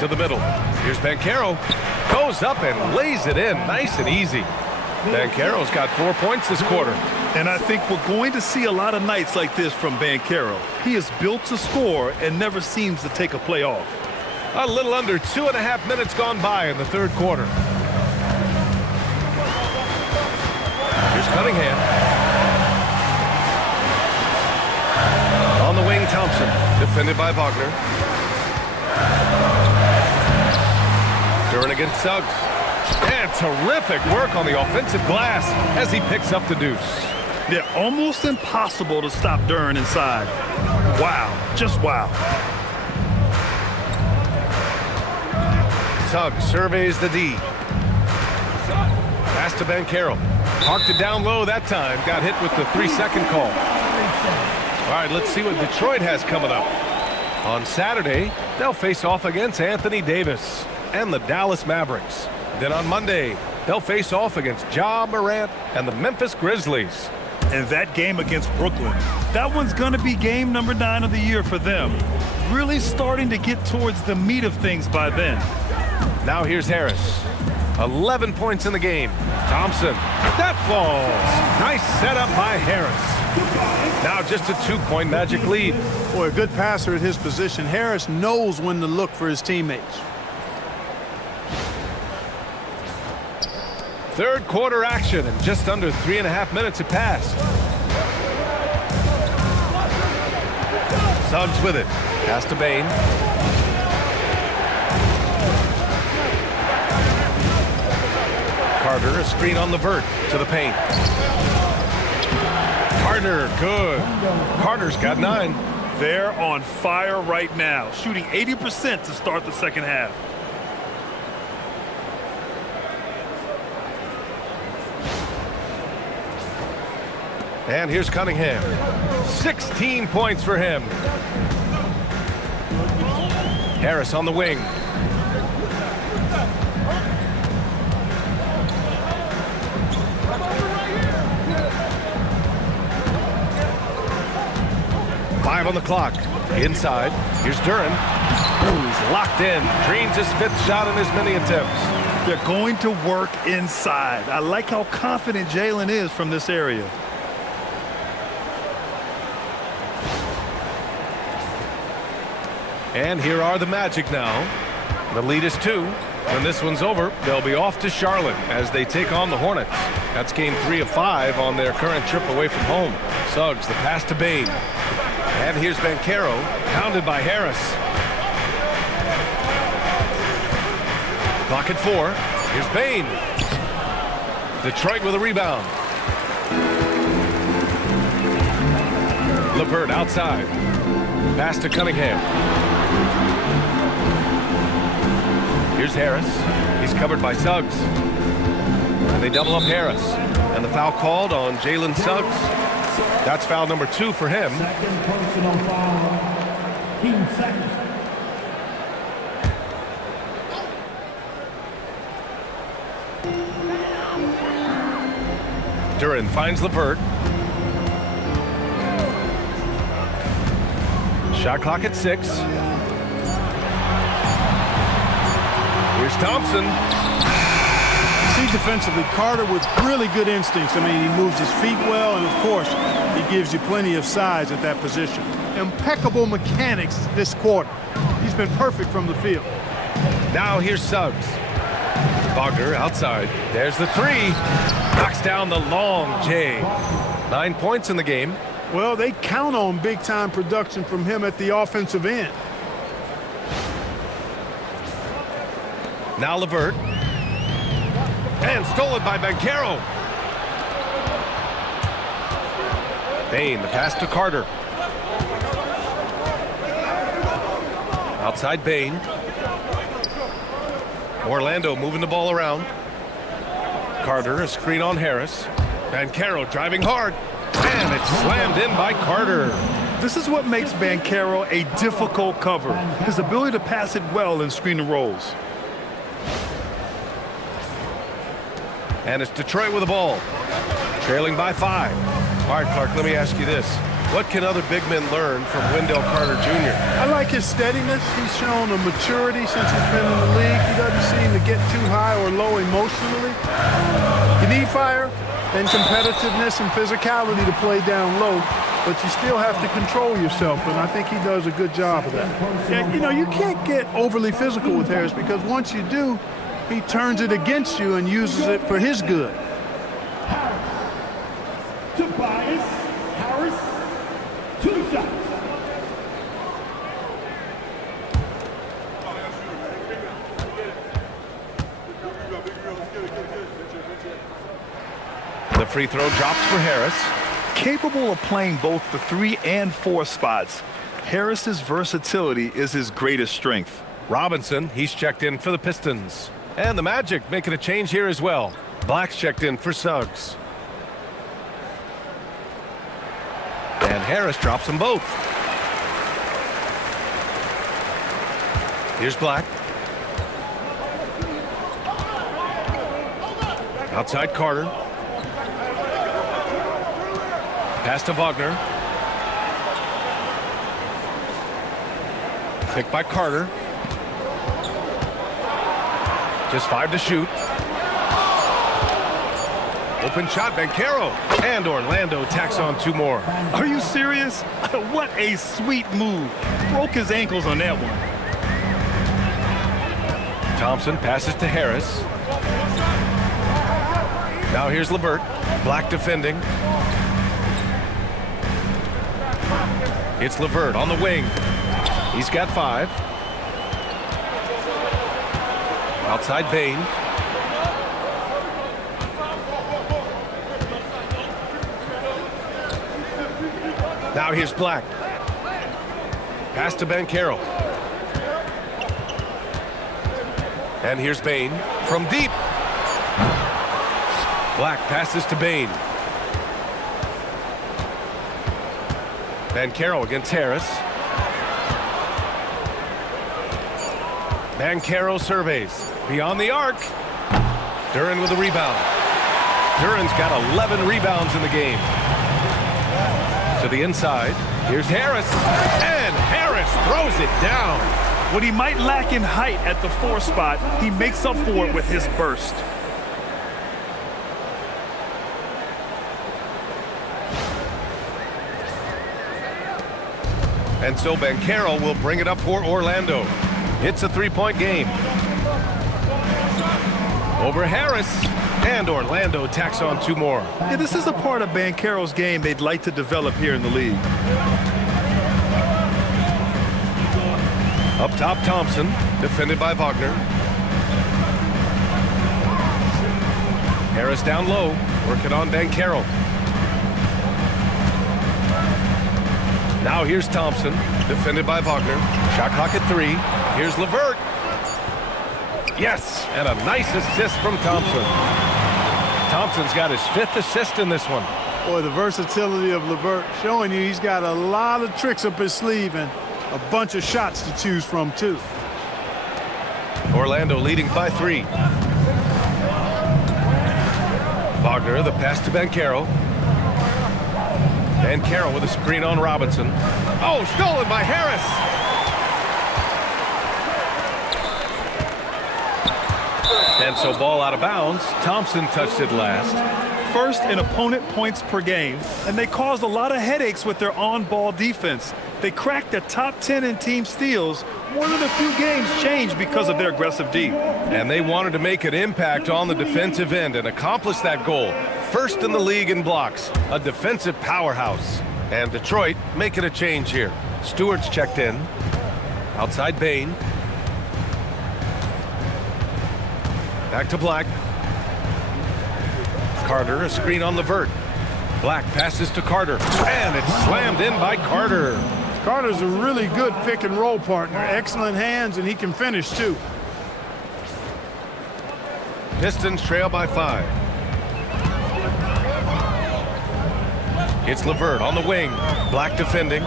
To the middle. Here's Banchero. Goes up and lays it in. Nice and easy. Banchero's got 4 points this quarter. And I think we're going to see a lot of nights like this from Banchero. He is built to score and never seems to take a play off. A little under 2.5 minutes gone by in the third quarter. Here's Cunningham. On the wing, Thompson. Defended by Wagner. Duren against Suggs. And terrific work on the offensive glass as he picks up the deuce. Yeah, almost impossible to stop Duren inside. Wow, just wow. Suggs surveys the D. Pass to Banchero. Parked it down low that time. Got hit with the 3-second call. All right, let's see what Detroit has coming up. On Saturday, they'll face off against Anthony Davis and the Dallas Mavericks. Then on Monday, they'll face off against Ja Morant and the Memphis Grizzlies. And that game against Brooklyn, that one's going to be game number 9 of the year for them. Really starting to get towards the meat of things by then. Now here's Harris. 11 points in the game. Thompson. That falls. Nice setup by Harris. Now just a 2-point Magic lead. Boy, a good passer at his position. Harris knows when to look for his teammates. Third quarter action, and just under 3.5 minutes have passed. Suggs with it. Pass to Bain. Carter, a screen on LeVert to the paint. Carter, good. Carter's got 9. They're on fire right now, shooting 80% to start the second half. And here's Cunningham. 16 points for him. Harris on the wing. Five on the clock. Inside. Here's Duren. Ooh, he's locked in. Dreams his 5th shot in as many attempts. They're going to work inside. I like how confident Jalen is from this area. And here are the Magic now. The lead is 2. When this one's over, they'll be off to Charlotte as they take on the Hornets. That's game 3 of 5 on their current trip away from home. Suggs, the pass to Bain. And here's Banchero, pounded by Harris. Clock at 4. Here's Bain. Detroit with a rebound. LeVert outside. Pass to Cunningham. Here's Harris. He's covered by Suggs. And they double up Harris. And the foul called on Jalen Suggs. That's foul number 2 for him. Second personal foul. Team second. Duren finds LeVert. Shot clock at 6. Here's Thompson. see defensively, Carter with really good instincts. I mean, he moves his feet well, and of course, he gives you plenty of size at that position. Impeccable mechanics this quarter. He's been perfect from the field. Now here's Suggs. Wagner outside. There's the three. Knocks down the long J. 9 points in the game. Well, they count on big-time production from him at the offensive end. Now LeVert. And stolen by Banchero. Bane, the pass to Carter. Outside Bane. Orlando moving the ball around. Carter, a screen on Harris. Banchero driving hard. And it's slammed in by Carter. This is what makes Banchero a difficult cover. His ability to pass it well in screen and rolls. And it's Detroit with the ball. Trailing by 5. All right, Clark, let me ask you this. What can other big men learn from Wendell Carter Jr.? I like his steadiness. He's shown a maturity since he's been in the league. He doesn't seem to get too high or low emotionally. You need fire and competitiveness and physicality to play down low, but you still have to control yourself, and I think he does a good job of that. And, you know, you can't get overly physical with Harris because once you do, he turns it against you and uses it for his good. Tobias Harris, 2 shots. The free throw drops for Harris. Capable of playing both the 3 and 4 spots, Harris's versatility is his greatest strength. Robinson, he's checked in for the Pistons. And the Magic making a change here as well. Black's checked in for Suggs. And Harris drops them both. Here's Black. Outside Carter. Pass to Wagner. Picked by Carter. Just 5 to shoot. Open shot, Banchero. And Orlando tacks on 2 more. Are you serious? What a sweet move. Broke his ankles on that one. Thompson passes to Harris. Now here's LeVert. Black defending. It's LeVert on the wing. He's got 5. Outside Bane. Now here's Black. Pass to Banchero. And here's Bane from deep. Black passes to Bane. Banchero against Harris. Banchero surveys. Beyond the arc. Duren with a rebound. Duren's got 11 rebounds in the game. To the inside. Here's Harris. And Harris throws it down. What he might lack in height at the 4 spot, he makes up for it with his burst. And so Banchero will bring it up for Orlando. It's a 3-point game. Over Harris. And Orlando tacks on 2 more. Yeah, this is a part of Banchero's game they'd like to develop here in the league. Up top, Thompson, defended by Wagner. Harris down low, working on Banchero. Now here's Thompson, defended by Wagner. Shot clock at 3. Here's LeVert. Yes, and a nice assist from Thompson. Thompson's got his 5th assist in this one. Boy, the versatility of LeVert showing you he's got a lot of tricks up his sleeve and a bunch of shots to choose from, too. Orlando leading by 3. Wagner, the pass to Banchero. Banchero with a screen on Robinson. Oh, stolen by Harris. And so ball out of bounds. Thompson touched it last. First in opponent points per game, and they caused a lot of headaches with their on-ball defense. They cracked the top 10 in team steals. One of the few games changed because of their aggressive D. And they wanted to make an impact on the defensive end and accomplish that goal. First in the league in blocks, a defensive powerhouse. And Detroit making a change here. Stewart's checked in. Outside Bain. Back to Black. Carter, a screen on Levert. Black passes to Carter, and it's slammed in by Carter. Carter's a really good pick and roll partner. Excellent hands, and he can finish too. Pistons trail by 5. It's Levert on the wing. Black defending.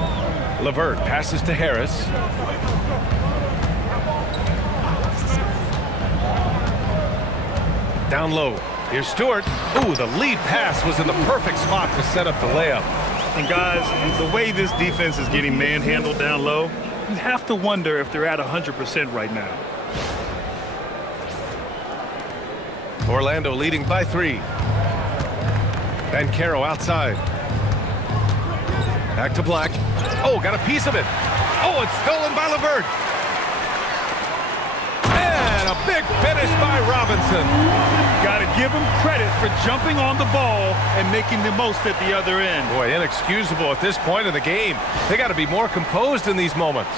Levert passes to Harris. Down low. Here's Stewart. Ooh, the lead pass was in the perfect spot to set up the layup. And guys, the way this defense is getting manhandled down low, you have to wonder if they're at 100% right now. Orlando leading by 3. Banchero outside. Back to Black. Oh, got a piece of it. Oh, it's stolen by Levert. And a big finish by Robinson. Got to give him credit for jumping on the ball and making the most at the other end. Boy, inexcusable at this point in the game. They got to be more composed in these moments.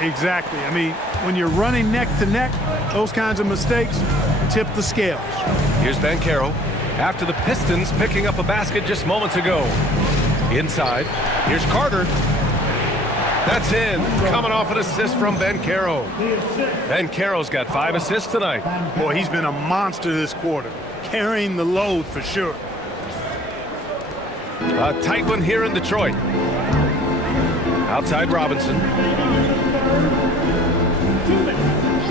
Exactly. I mean, when you're running neck to neck, those kinds of mistakes tip the scales. Here's Banchero. After the Pistons picking up a basket just moments ago. Inside. Here's Carter. That's in. Coming off an assist from Banchero. Banchero's got 5 assists tonight. Boy, he's been a monster this quarter. Carrying the load for sure. A tight one here in Detroit. Outside Robinson.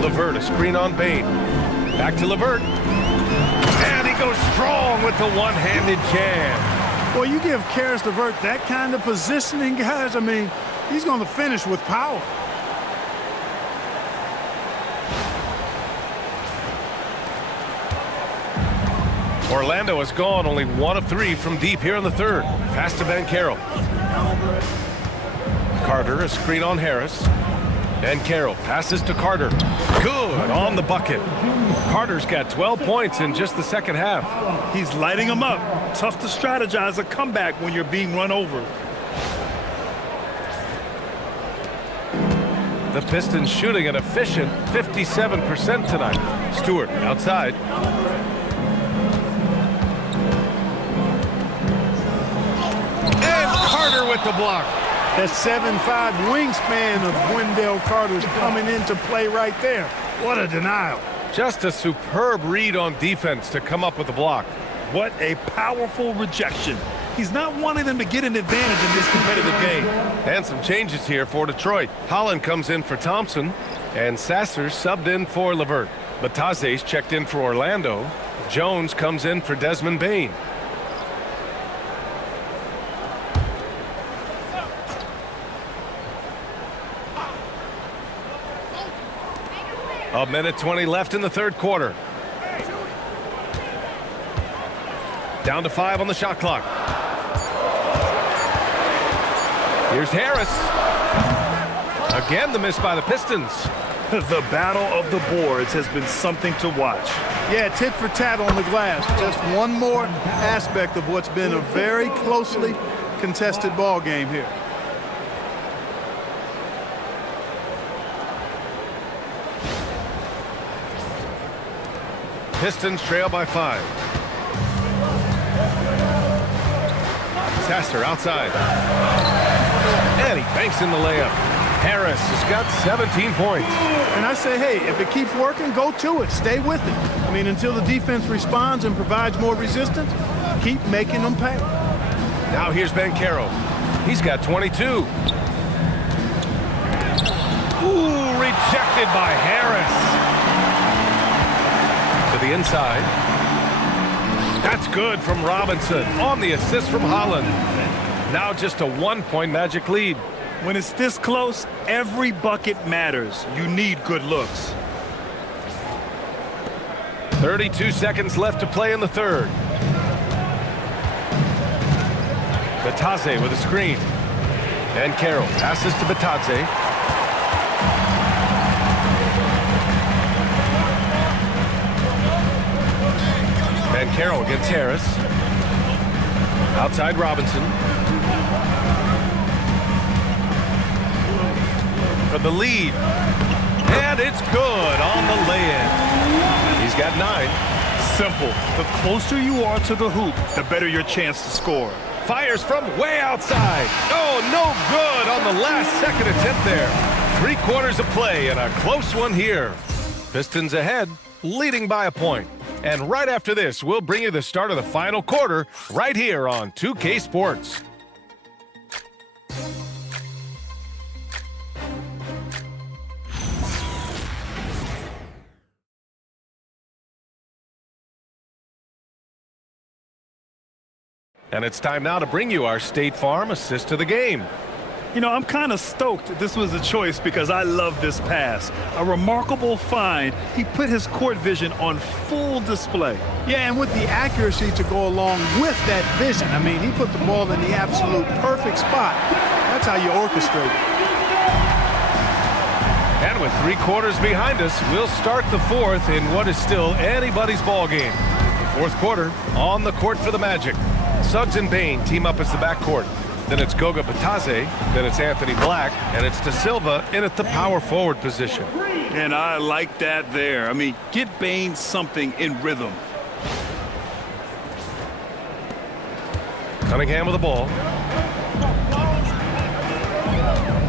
Levert, a screen on Bain. Back to Levert. And he goes strong with the one-handed jam. Well, you give Karis LeVert that kind of positioning, guys. I mean, he's going to finish with power. Orlando has gone only 1 of 3 from deep here in the third. Pass to Banchero. Carter, a screen on Harris. Banchero passes to Carter. Good on the bucket. Carter's got 12 points in just the second half. He's lighting them up. Tough to strategize a comeback when you're being run over. The Pistons shooting an efficient 57% tonight. Stewart outside. And Carter with the block. That 7'5" wingspan of Wendell Carter's coming into play right there. What a denial. Just a superb read on defense to come up with the block. What a powerful rejection. He's not wanting them to get an advantage in this competitive game. And some changes here for Detroit. Holland comes in for Thompson, and Sasser subbed in for Levert. Bataze's checked in for Orlando. Jones comes in for Desmond Bain. A minute 20 left in the third quarter. Down to 5 on the shot clock. Here's Harris. Again, the miss by the Pistons. The battle of the boards has been something to watch. Yeah, tit for tat on the glass. Just one more aspect of what's been a very closely contested ball game here. Pistons trail by 5. Sasser outside. And he banks in the layup. Harris has got 17 points. And I say, hey, if it keeps working, go to it. Stay with it. I mean, until the defense responds and provides more resistance, keep making them pay. Now here's Banchero. He's got 22. Ooh, rejected by Harris. To the inside. That's good from Robinson on the assist from Holland. Now just a 1-point Magic lead. When it's this close, every bucket matters. You need good looks. 32 seconds left to play in the third. Batadze with a screen. Banchero passes to Batadze. Banchero against Harris. Outside Robinson. For the lead. And it's good on the lay-in. He's got 9. Simple. The closer you are to the hoop, the better your chance to score. Fires from way outside. Oh, no good on the last second attempt there. 3/4 of play and a close one here. Pistons ahead, leading by a point. And right after this, we'll bring you the start of the final quarter right here on 2K Sports. And it's time now to bring you our State Farm assist of the game. You know, I'm kind of stoked this was a choice because I love this pass. A remarkable find. He put his court vision on full display. Yeah, and with the accuracy to go along with that vision. I mean, he put the ball in the absolute perfect spot. That's how you orchestrate it. And with 3/4 behind us, we'll start the fourth in what is still anybody's ball game. Fourth quarter on the court for the Magic. Suggs and Bain team up as the backcourt. Then it's Goga Batadze, then it's Anthony Black, and it's De Silva in at the power forward position. And I like that there. I mean, get Bain something in rhythm. Cunningham with the ball.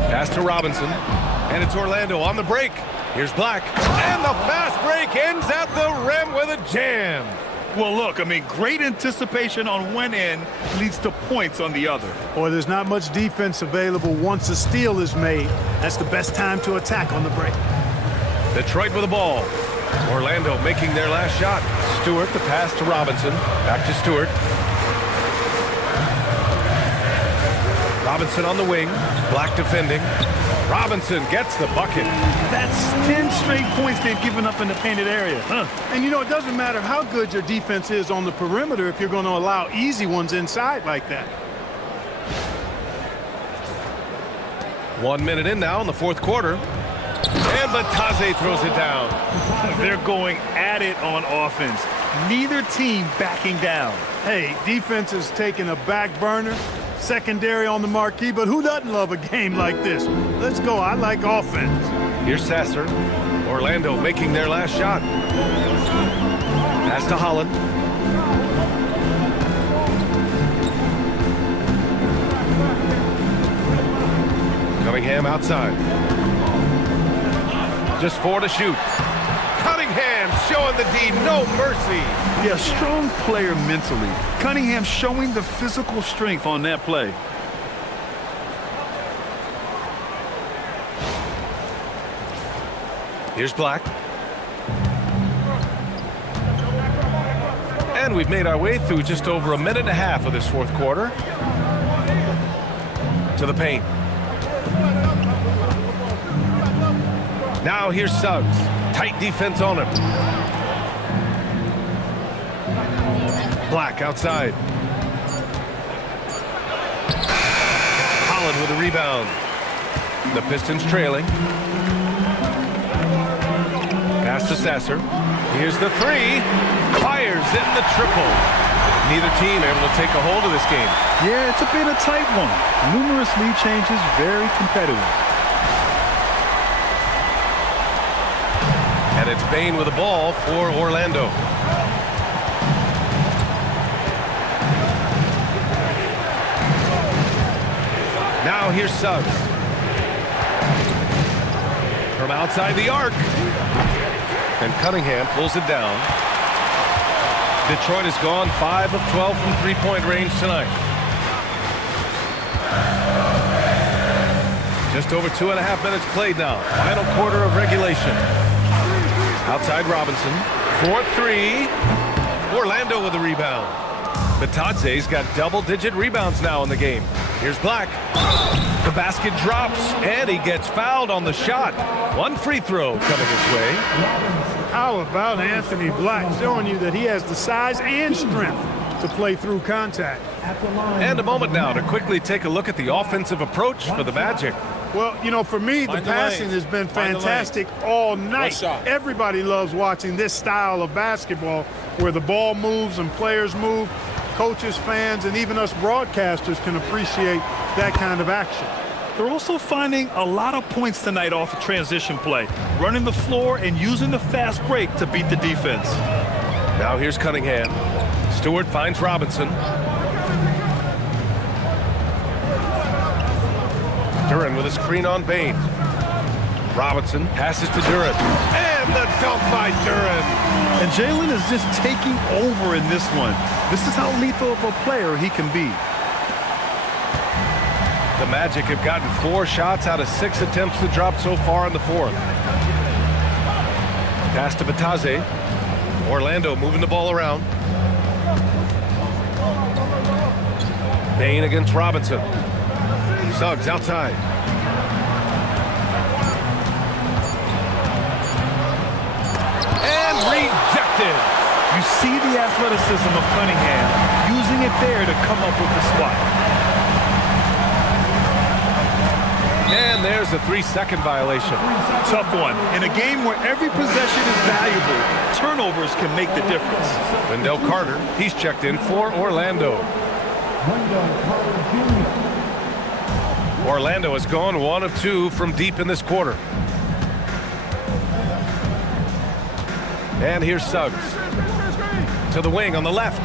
Pass to Robinson, and it's Orlando on the break. Here's Black, and the fast break ends at the rim with a jam. Well, look, I mean, great anticipation on one end leads to points on the other. Boy, there's not much defense available once a steal is made. That's the best time to attack on the break. Detroit with the ball. Orlando making their last shot. Stewart, the pass to Robinson. Back to Stewart. Robinson on the wing. Black defending. Robinson gets the bucket. That's 10 straight points they've given up in the painted area. And you know, it doesn't matter how good your defense is on the perimeter if you're going to allow easy ones inside like that. 1 minute in now in the fourth quarter. And Batadze throws it down. They're going at it on offense. Neither team backing down. Hey, defense is taking a back burner. Secondary on the marquee, but who doesn't love a game like this? Let's go. I like offense. Here's Sasser. Orlando making their last shot. Pass to Holland. Cunningham outside. Just 4 to shoot. Cunningham showing the D, no mercy. Yeah, strong player mentally. Cunningham showing the physical strength on that play. Here's Black. And we've made our way through just over a minute and a half of this fourth quarter. To the paint. Now here's Suggs. Tight defense on him. Black outside. Holland with a rebound. The Pistons trailing. Pass to Sasser. Here's the three. Fires in the triple. Neither team able to take a hold of this game. Yeah, it's a bit a tight one. Numerous lead changes, very competitive. And it's Bain with the ball for Orlando. Now here's Suggs. From outside the arc. And Cunningham pulls it down. Detroit has gone 5 of 12 from three-point range tonight. Just over 2.5 minutes played now. Final quarter of regulation. Outside Robinson. 4-3. Orlando with the rebound. Batadze's got double-digit rebounds now in the game. Here's Black. The basket drops, and he gets fouled on the shot. One free throw coming his way. How about Anthony Black showing you that he has the size and strength to play through contact. And a moment now to quickly take a look at the offensive approach for the Magic. Well, you know, for me, the passing has been fantastic all night. Everybody loves watching this style of basketball where the ball moves and players move. Coaches, fans, and even us broadcasters can appreciate that kind of action. They're also finding a lot of points tonight off of transition play, running the floor and using the fast break to beat the defense. Now here's Cunningham. Stewart finds Robinson. Duren with a screen on Bain. Robinson passes to Duren. And the dunk by Duren. And Jalen is just taking over in this one. This is how lethal of a player he can be. The Magic have gotten 4 shots out of 6 attempts to drop so far in the fourth. Pass to Batadze. Orlando moving the ball around. Bain against Robinson. Suggs outside. And rejected. You see the athleticism of Cunningham, using it there to come up with the swat. And there's a 3-second violation. Tough one. In a game where every possession is valuable, turnovers can make the difference. Wendell Carter, he's checked in for Orlando. Orlando has gone 1 of 2 from deep in this quarter. And here's Suggs. To the wing on the left.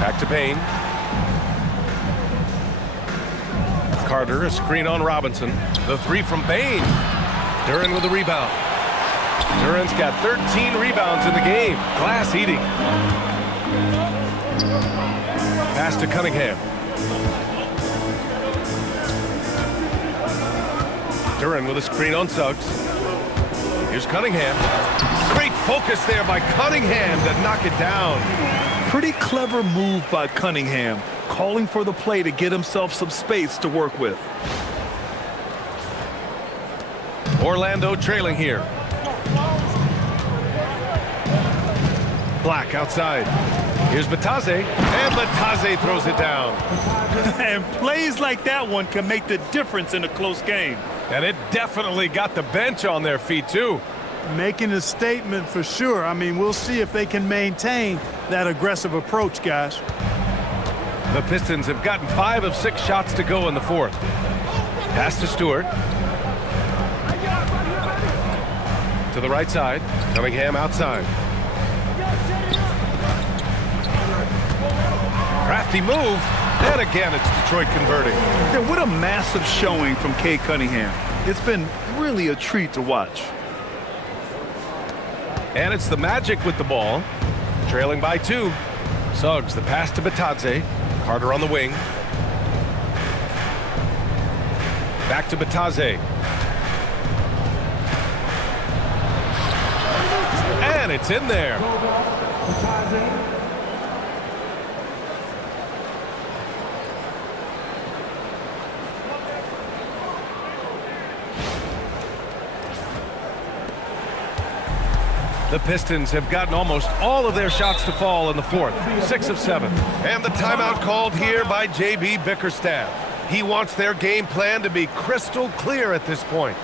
Back to Bain. Carter, a screen on Robinson. The 3 from Bain. Duren with the rebound. Duren's got 13 rebounds in the game. Glass eating. Pass to Cunningham. Duren with a screen on Suggs. Here's Cunningham. Great focus there by Cunningham to knock it down. Pretty clever move by Cunningham, calling for the play to get himself some space to work with. Orlando trailing here. Black outside. Here's Batadze, and Batadze throws it down. And plays like that one can make the difference in a close game. And it definitely got the bench on their feet, too. Making a statement for sure. I mean, we'll see if they can maintain that aggressive approach, guys. The Pistons have gotten 5 of 6 shots to go in the fourth. Pass to Stewart. To the right side. Cunningham outside. Crafty move. And again, it's Detroit converting. Yeah, what a massive showing from Cade Cunningham. It's been really a treat to watch. And it's the Magic with the ball. Trailing by 2. Suggs, the pass to Batadze. Carter on the wing. Back to Batadze. And it's in there. The Pistons have gotten almost all of their shots to fall in the fourth, 6 of 7. And the timeout called here by J.B. Bickerstaff. He wants their game plan to be crystal clear at this point.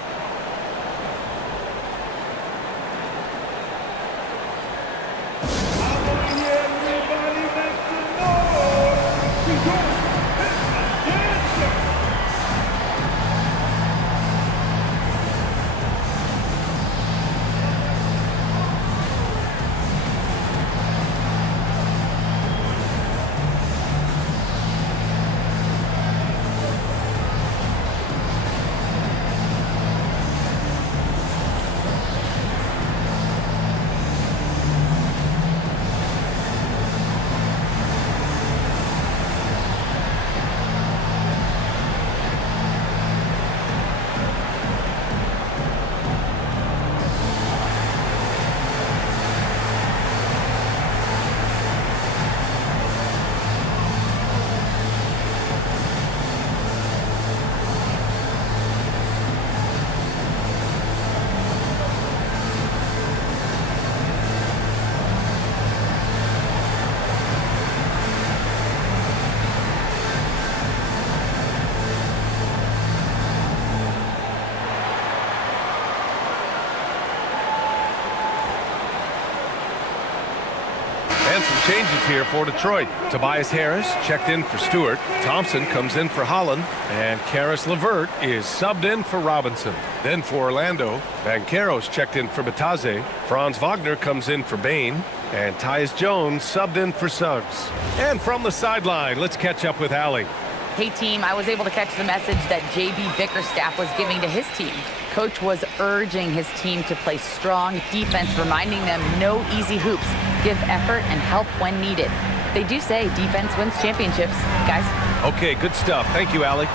And some changes here for Detroit. Tobias Harris checked in for Stewart. Thompson comes in for Holland. And Karis LeVert is subbed in for Robinson. Then for Orlando, Banchero's checked in for Bataze. Franz Wagner comes in for Bain. And Tyus Jones subbed in for Suggs. And from the sideline, let's catch up with Allie. Hey team, I was able to catch the message that JB Bickerstaff was giving to his team. Coach was urging his team to play strong defense, reminding them no easy hoops, give effort and help when needed. They do say defense wins championships, guys. Okay, good stuff. Thank you, Allie.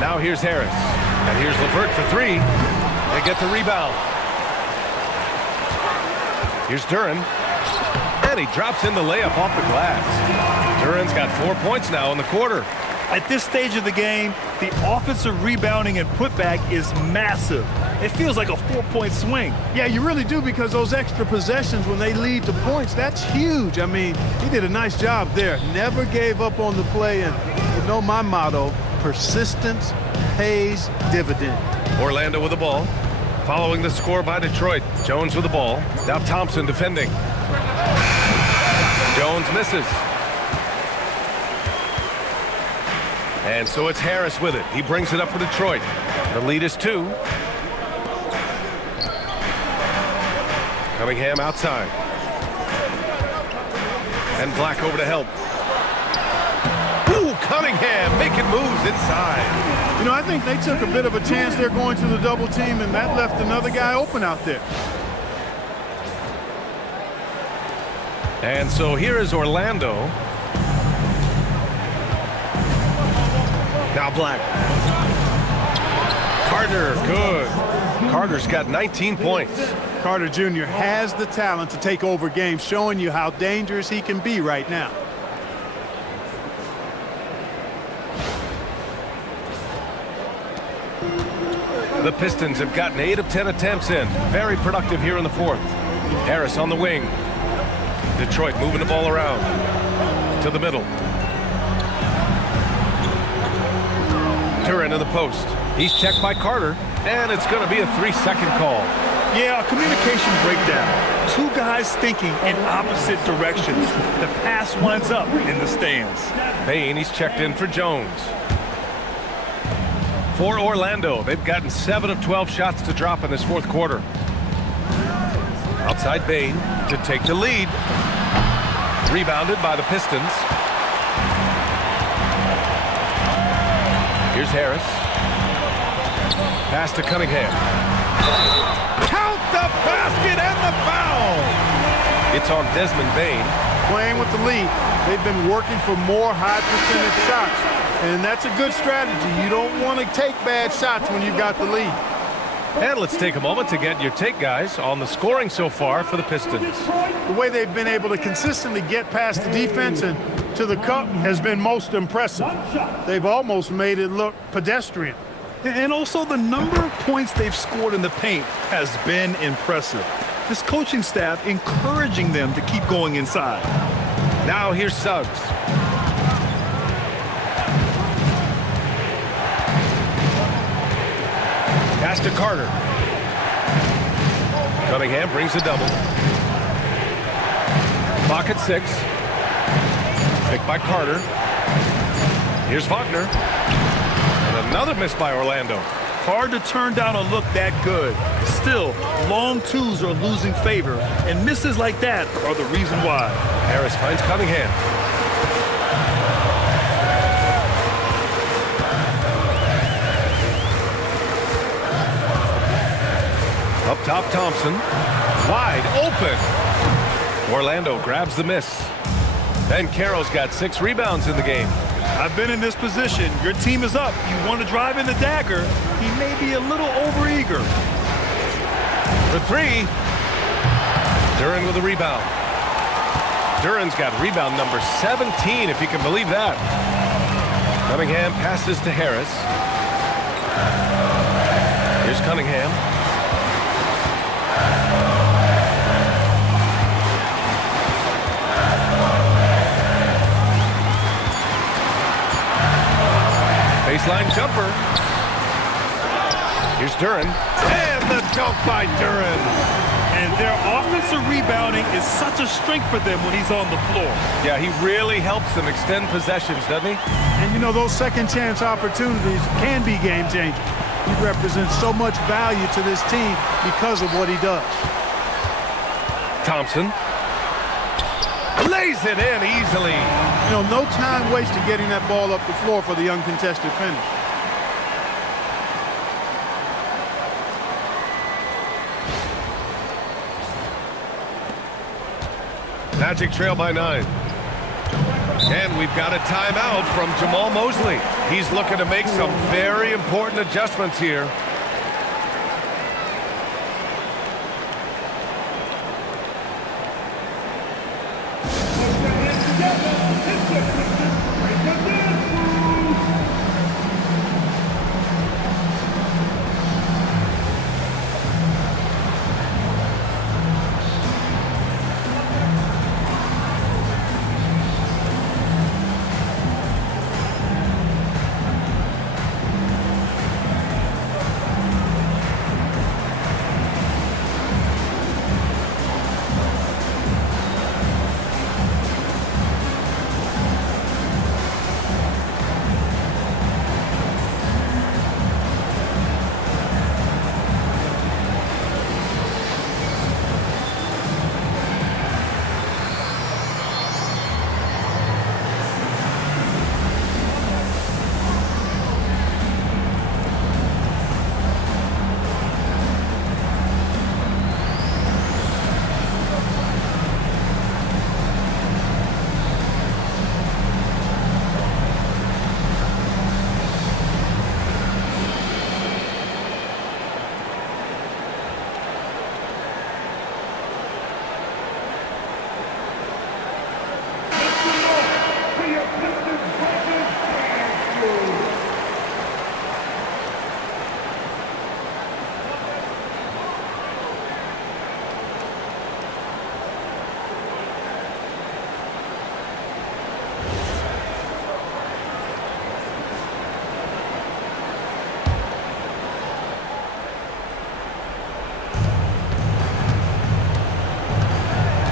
Now here's Harris. And here's LeVert for three. They get the rebound. Here's Duren. And he drops in the layup off the glass. Duren's got 4 points now in the quarter. At this stage of the game, the offensive rebounding and putback is massive. It feels like a 4-point swing. Yeah, you really do, because those extra possessions, when they lead to points, that's huge. I mean, he did a nice job there. Never gave up on the play, and you know my motto, persistence pays dividend. Orlando with the ball. Following the score by Detroit. Jones with the ball. Now Thompson defending. Jones misses. And so it's Harris with it. He brings it up for Detroit. The lead is 2. Cunningham outside. And Black over to help. Ooh, Cunningham making moves inside. You know, I think they took a bit of a chance there going to the double team, and that left another guy open out there. And so here is Orlando. Now Black. Carter, good. Carter's got 19 points. Carter Jr. has the talent to take over games, showing you how dangerous he can be right now. The Pistons have gotten 8 of 10 attempts in. Very productive here in the fourth. Harris on the wing. Detroit moving the ball around to the middle. Duren in the post. He's checked by Carter, and it's going to be a 3-second call. Yeah, a communication breakdown. Two guys thinking in opposite directions. The pass winds up in the stands. Bain, he's checked in for Jones. For Orlando, they've gotten 7 of 12 shots to drop in this fourth quarter. Outside Bain to take the lead. Rebounded by the Pistons. Here's Harris. Pass to Cunningham. Count the basket and the foul! It's on Desmond Bain. Playing with the lead. They've been working for more high percentage shots, and that's a good strategy. You don't want to take bad shots when you've got the lead. And let's take a moment to get your take, guys, on the scoring so far for the Pistons. The way they've been able to consistently get past the defense and to the cup has been most impressive. They've almost made it look pedestrian. And also the number of points they've scored in the paint has been impressive. This coaching staff encouraging them to keep going inside. Now here's Suggs. Pass to Carter. Cunningham brings a double. Clock at 6. Picked by Carter. Here's Wagner. And another miss by Orlando. Hard to turn down a look that good. Still, long twos are losing favor, and misses like that are the reason why. Harris finds Cunningham. Up top, Thompson. Wide open. Orlando grabs the miss. Banchero's got 6 rebounds in the game. I've been in this position. Your team is up. You want to drive in the dagger. He may be a little overeager. For 3. Duren with a rebound. Duren's got rebound number 17, if you can believe that. Cunningham passes to Harris. Here's Cunningham. Baseline jumper. Here's Duren. And the dunk by Duren. And their offensive rebounding is such a strength for them when he's on the floor. Yeah, he really helps them extend possessions, doesn't he? And you know, those second chance opportunities can be game changing. He represents so much value to this team because of what he does. Thompson lays it in easily. You know, no time wasted getting that ball up the floor for the uncontested finish. Magic trail by 9. And we've got a timeout from Jamal Mosley. He's looking to make some very important adjustments here.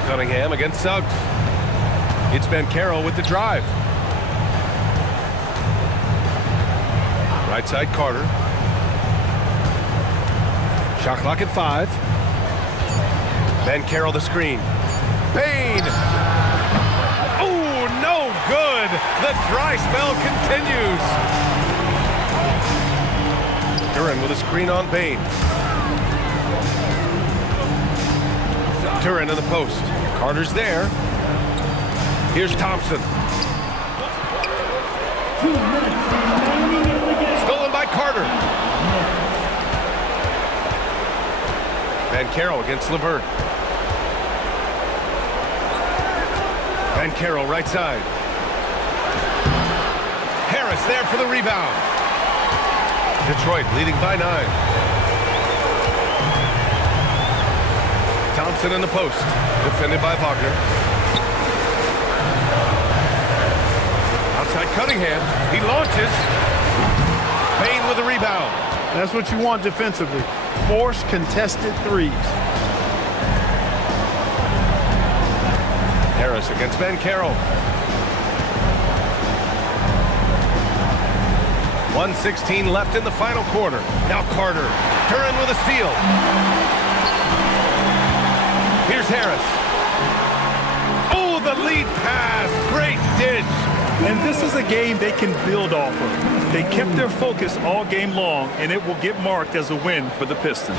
Cunningham against Suggs. It's Banchero with the drive. Right side Carter. Shot clock at 5. Banchero the screen. Payne. Oh, no good. The dry spell continues. Duren with a screen on Payne. Duren in the post. Carter's there. Here's Thompson. Stolen by Carter. Banchero against LeVert. Banchero right side. Harris there for the rebound. Detroit leading by 9. Thompson in the post, defended by Wagner. Outside Cunningham, he launches. Payne with the rebound. That's what you want defensively. Force contested threes. Harris against Banchero. 1:16 left in the final quarter. Now Carter. Duren with a steal. Here's Harris. Oh, the lead pass. Great dish. And this is a game they can build off of. They kept their focus all game long, and it will get marked as a win for the Pistons.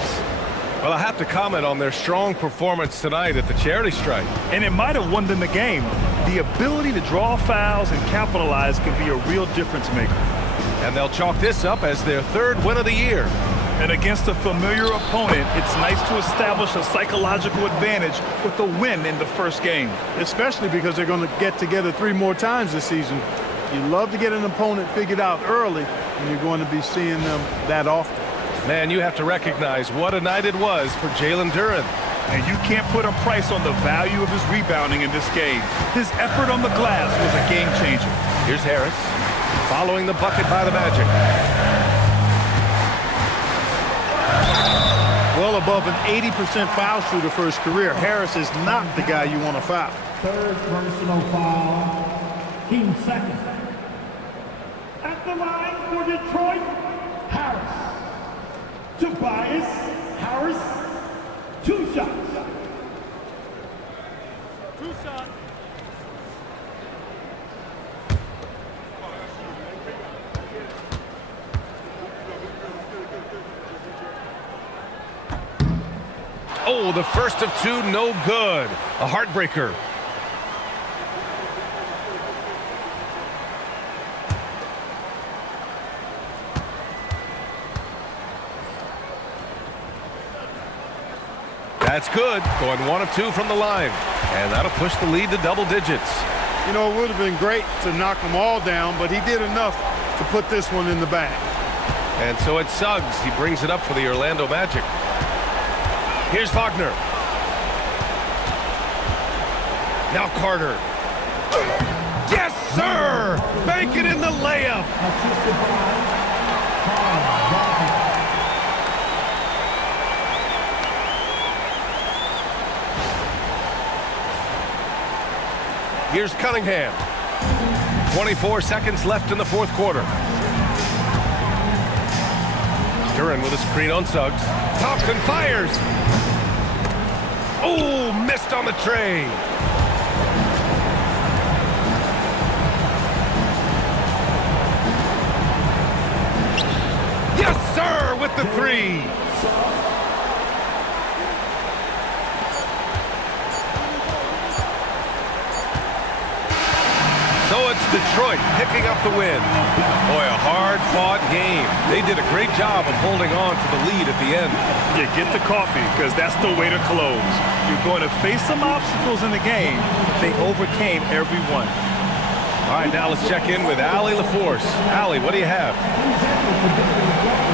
Well, I have to comment on their strong performance tonight at the charity stripe. And it might have won them the game. The ability to draw fouls and capitalize can be a real difference maker. And they'll chalk this up as their 3rd win of the year. And against a familiar opponent, it's nice to establish a psychological advantage with a win in the first game. Especially because they're going to get together 3 more times this season. You love to get an opponent figured out early, and you're going to be seeing them that often. Man, you have to recognize what a night it was for Jalen Duren. And you can't put a price on the value of his rebounding in this game. His effort on the glass was a game changer. Here's Harris, following the bucket by the Magic. Well above an 80% foul shooter for his career. Harris is not the guy you want to foul. Third personal foul, team second. At the line for Detroit, Harris. Tobias Harris, 2 shots. 2 shots. Oh, the first of 2, no good. A heartbreaker. That's good. Going 1 of 2 from the line. And that'll push the lead to double digits. You know, it would have been great to knock them all down, but he did enough to put this one in the bag. And so it's Suggs. He brings it up for the Orlando Magic. Here's Wagner. Now Carter. Yes, sir! Bank it in the layup. Here's Cunningham. 24 seconds left in the 4th quarter. Duren with a screen on Suggs. Thompson fires. Oh, missed on the tray. Yes, sir, with the 3. So it's Detroit picking up the win. Boy, a hard-fought game. They did a great job of holding on to the lead at the end. Yeah, get the coffee, because that's the way to close. You're going to face some obstacles in the game. They overcame every one. All right, now let's check in with Allie LaForce. Allie, what do you have?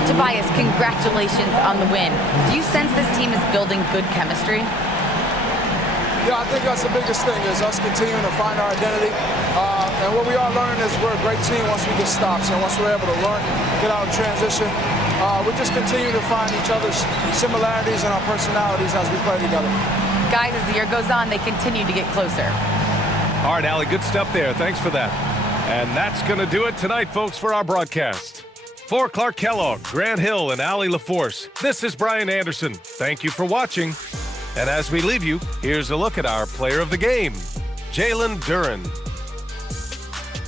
Tobias, congratulations on the win. Do you sense this team is building good chemistry? Yeah, I think that's the biggest thing is us continuing to find our identity. And what we are learning is we're a great team once we get stops. And once we're able to learn, get out of transition, we just continue to find each other's similarities and our personalities as we play together. Guys, as the year goes on, they continue to get closer. All right, Allie, good stuff there. Thanks for that. And that's going to do it tonight, folks, for our broadcast. For Clark Kellogg, Grant Hill, and Allie LaForce, this is Brian Anderson. Thank you for watching. And as we leave you, here's a look at our player of the game, Jalen Duren.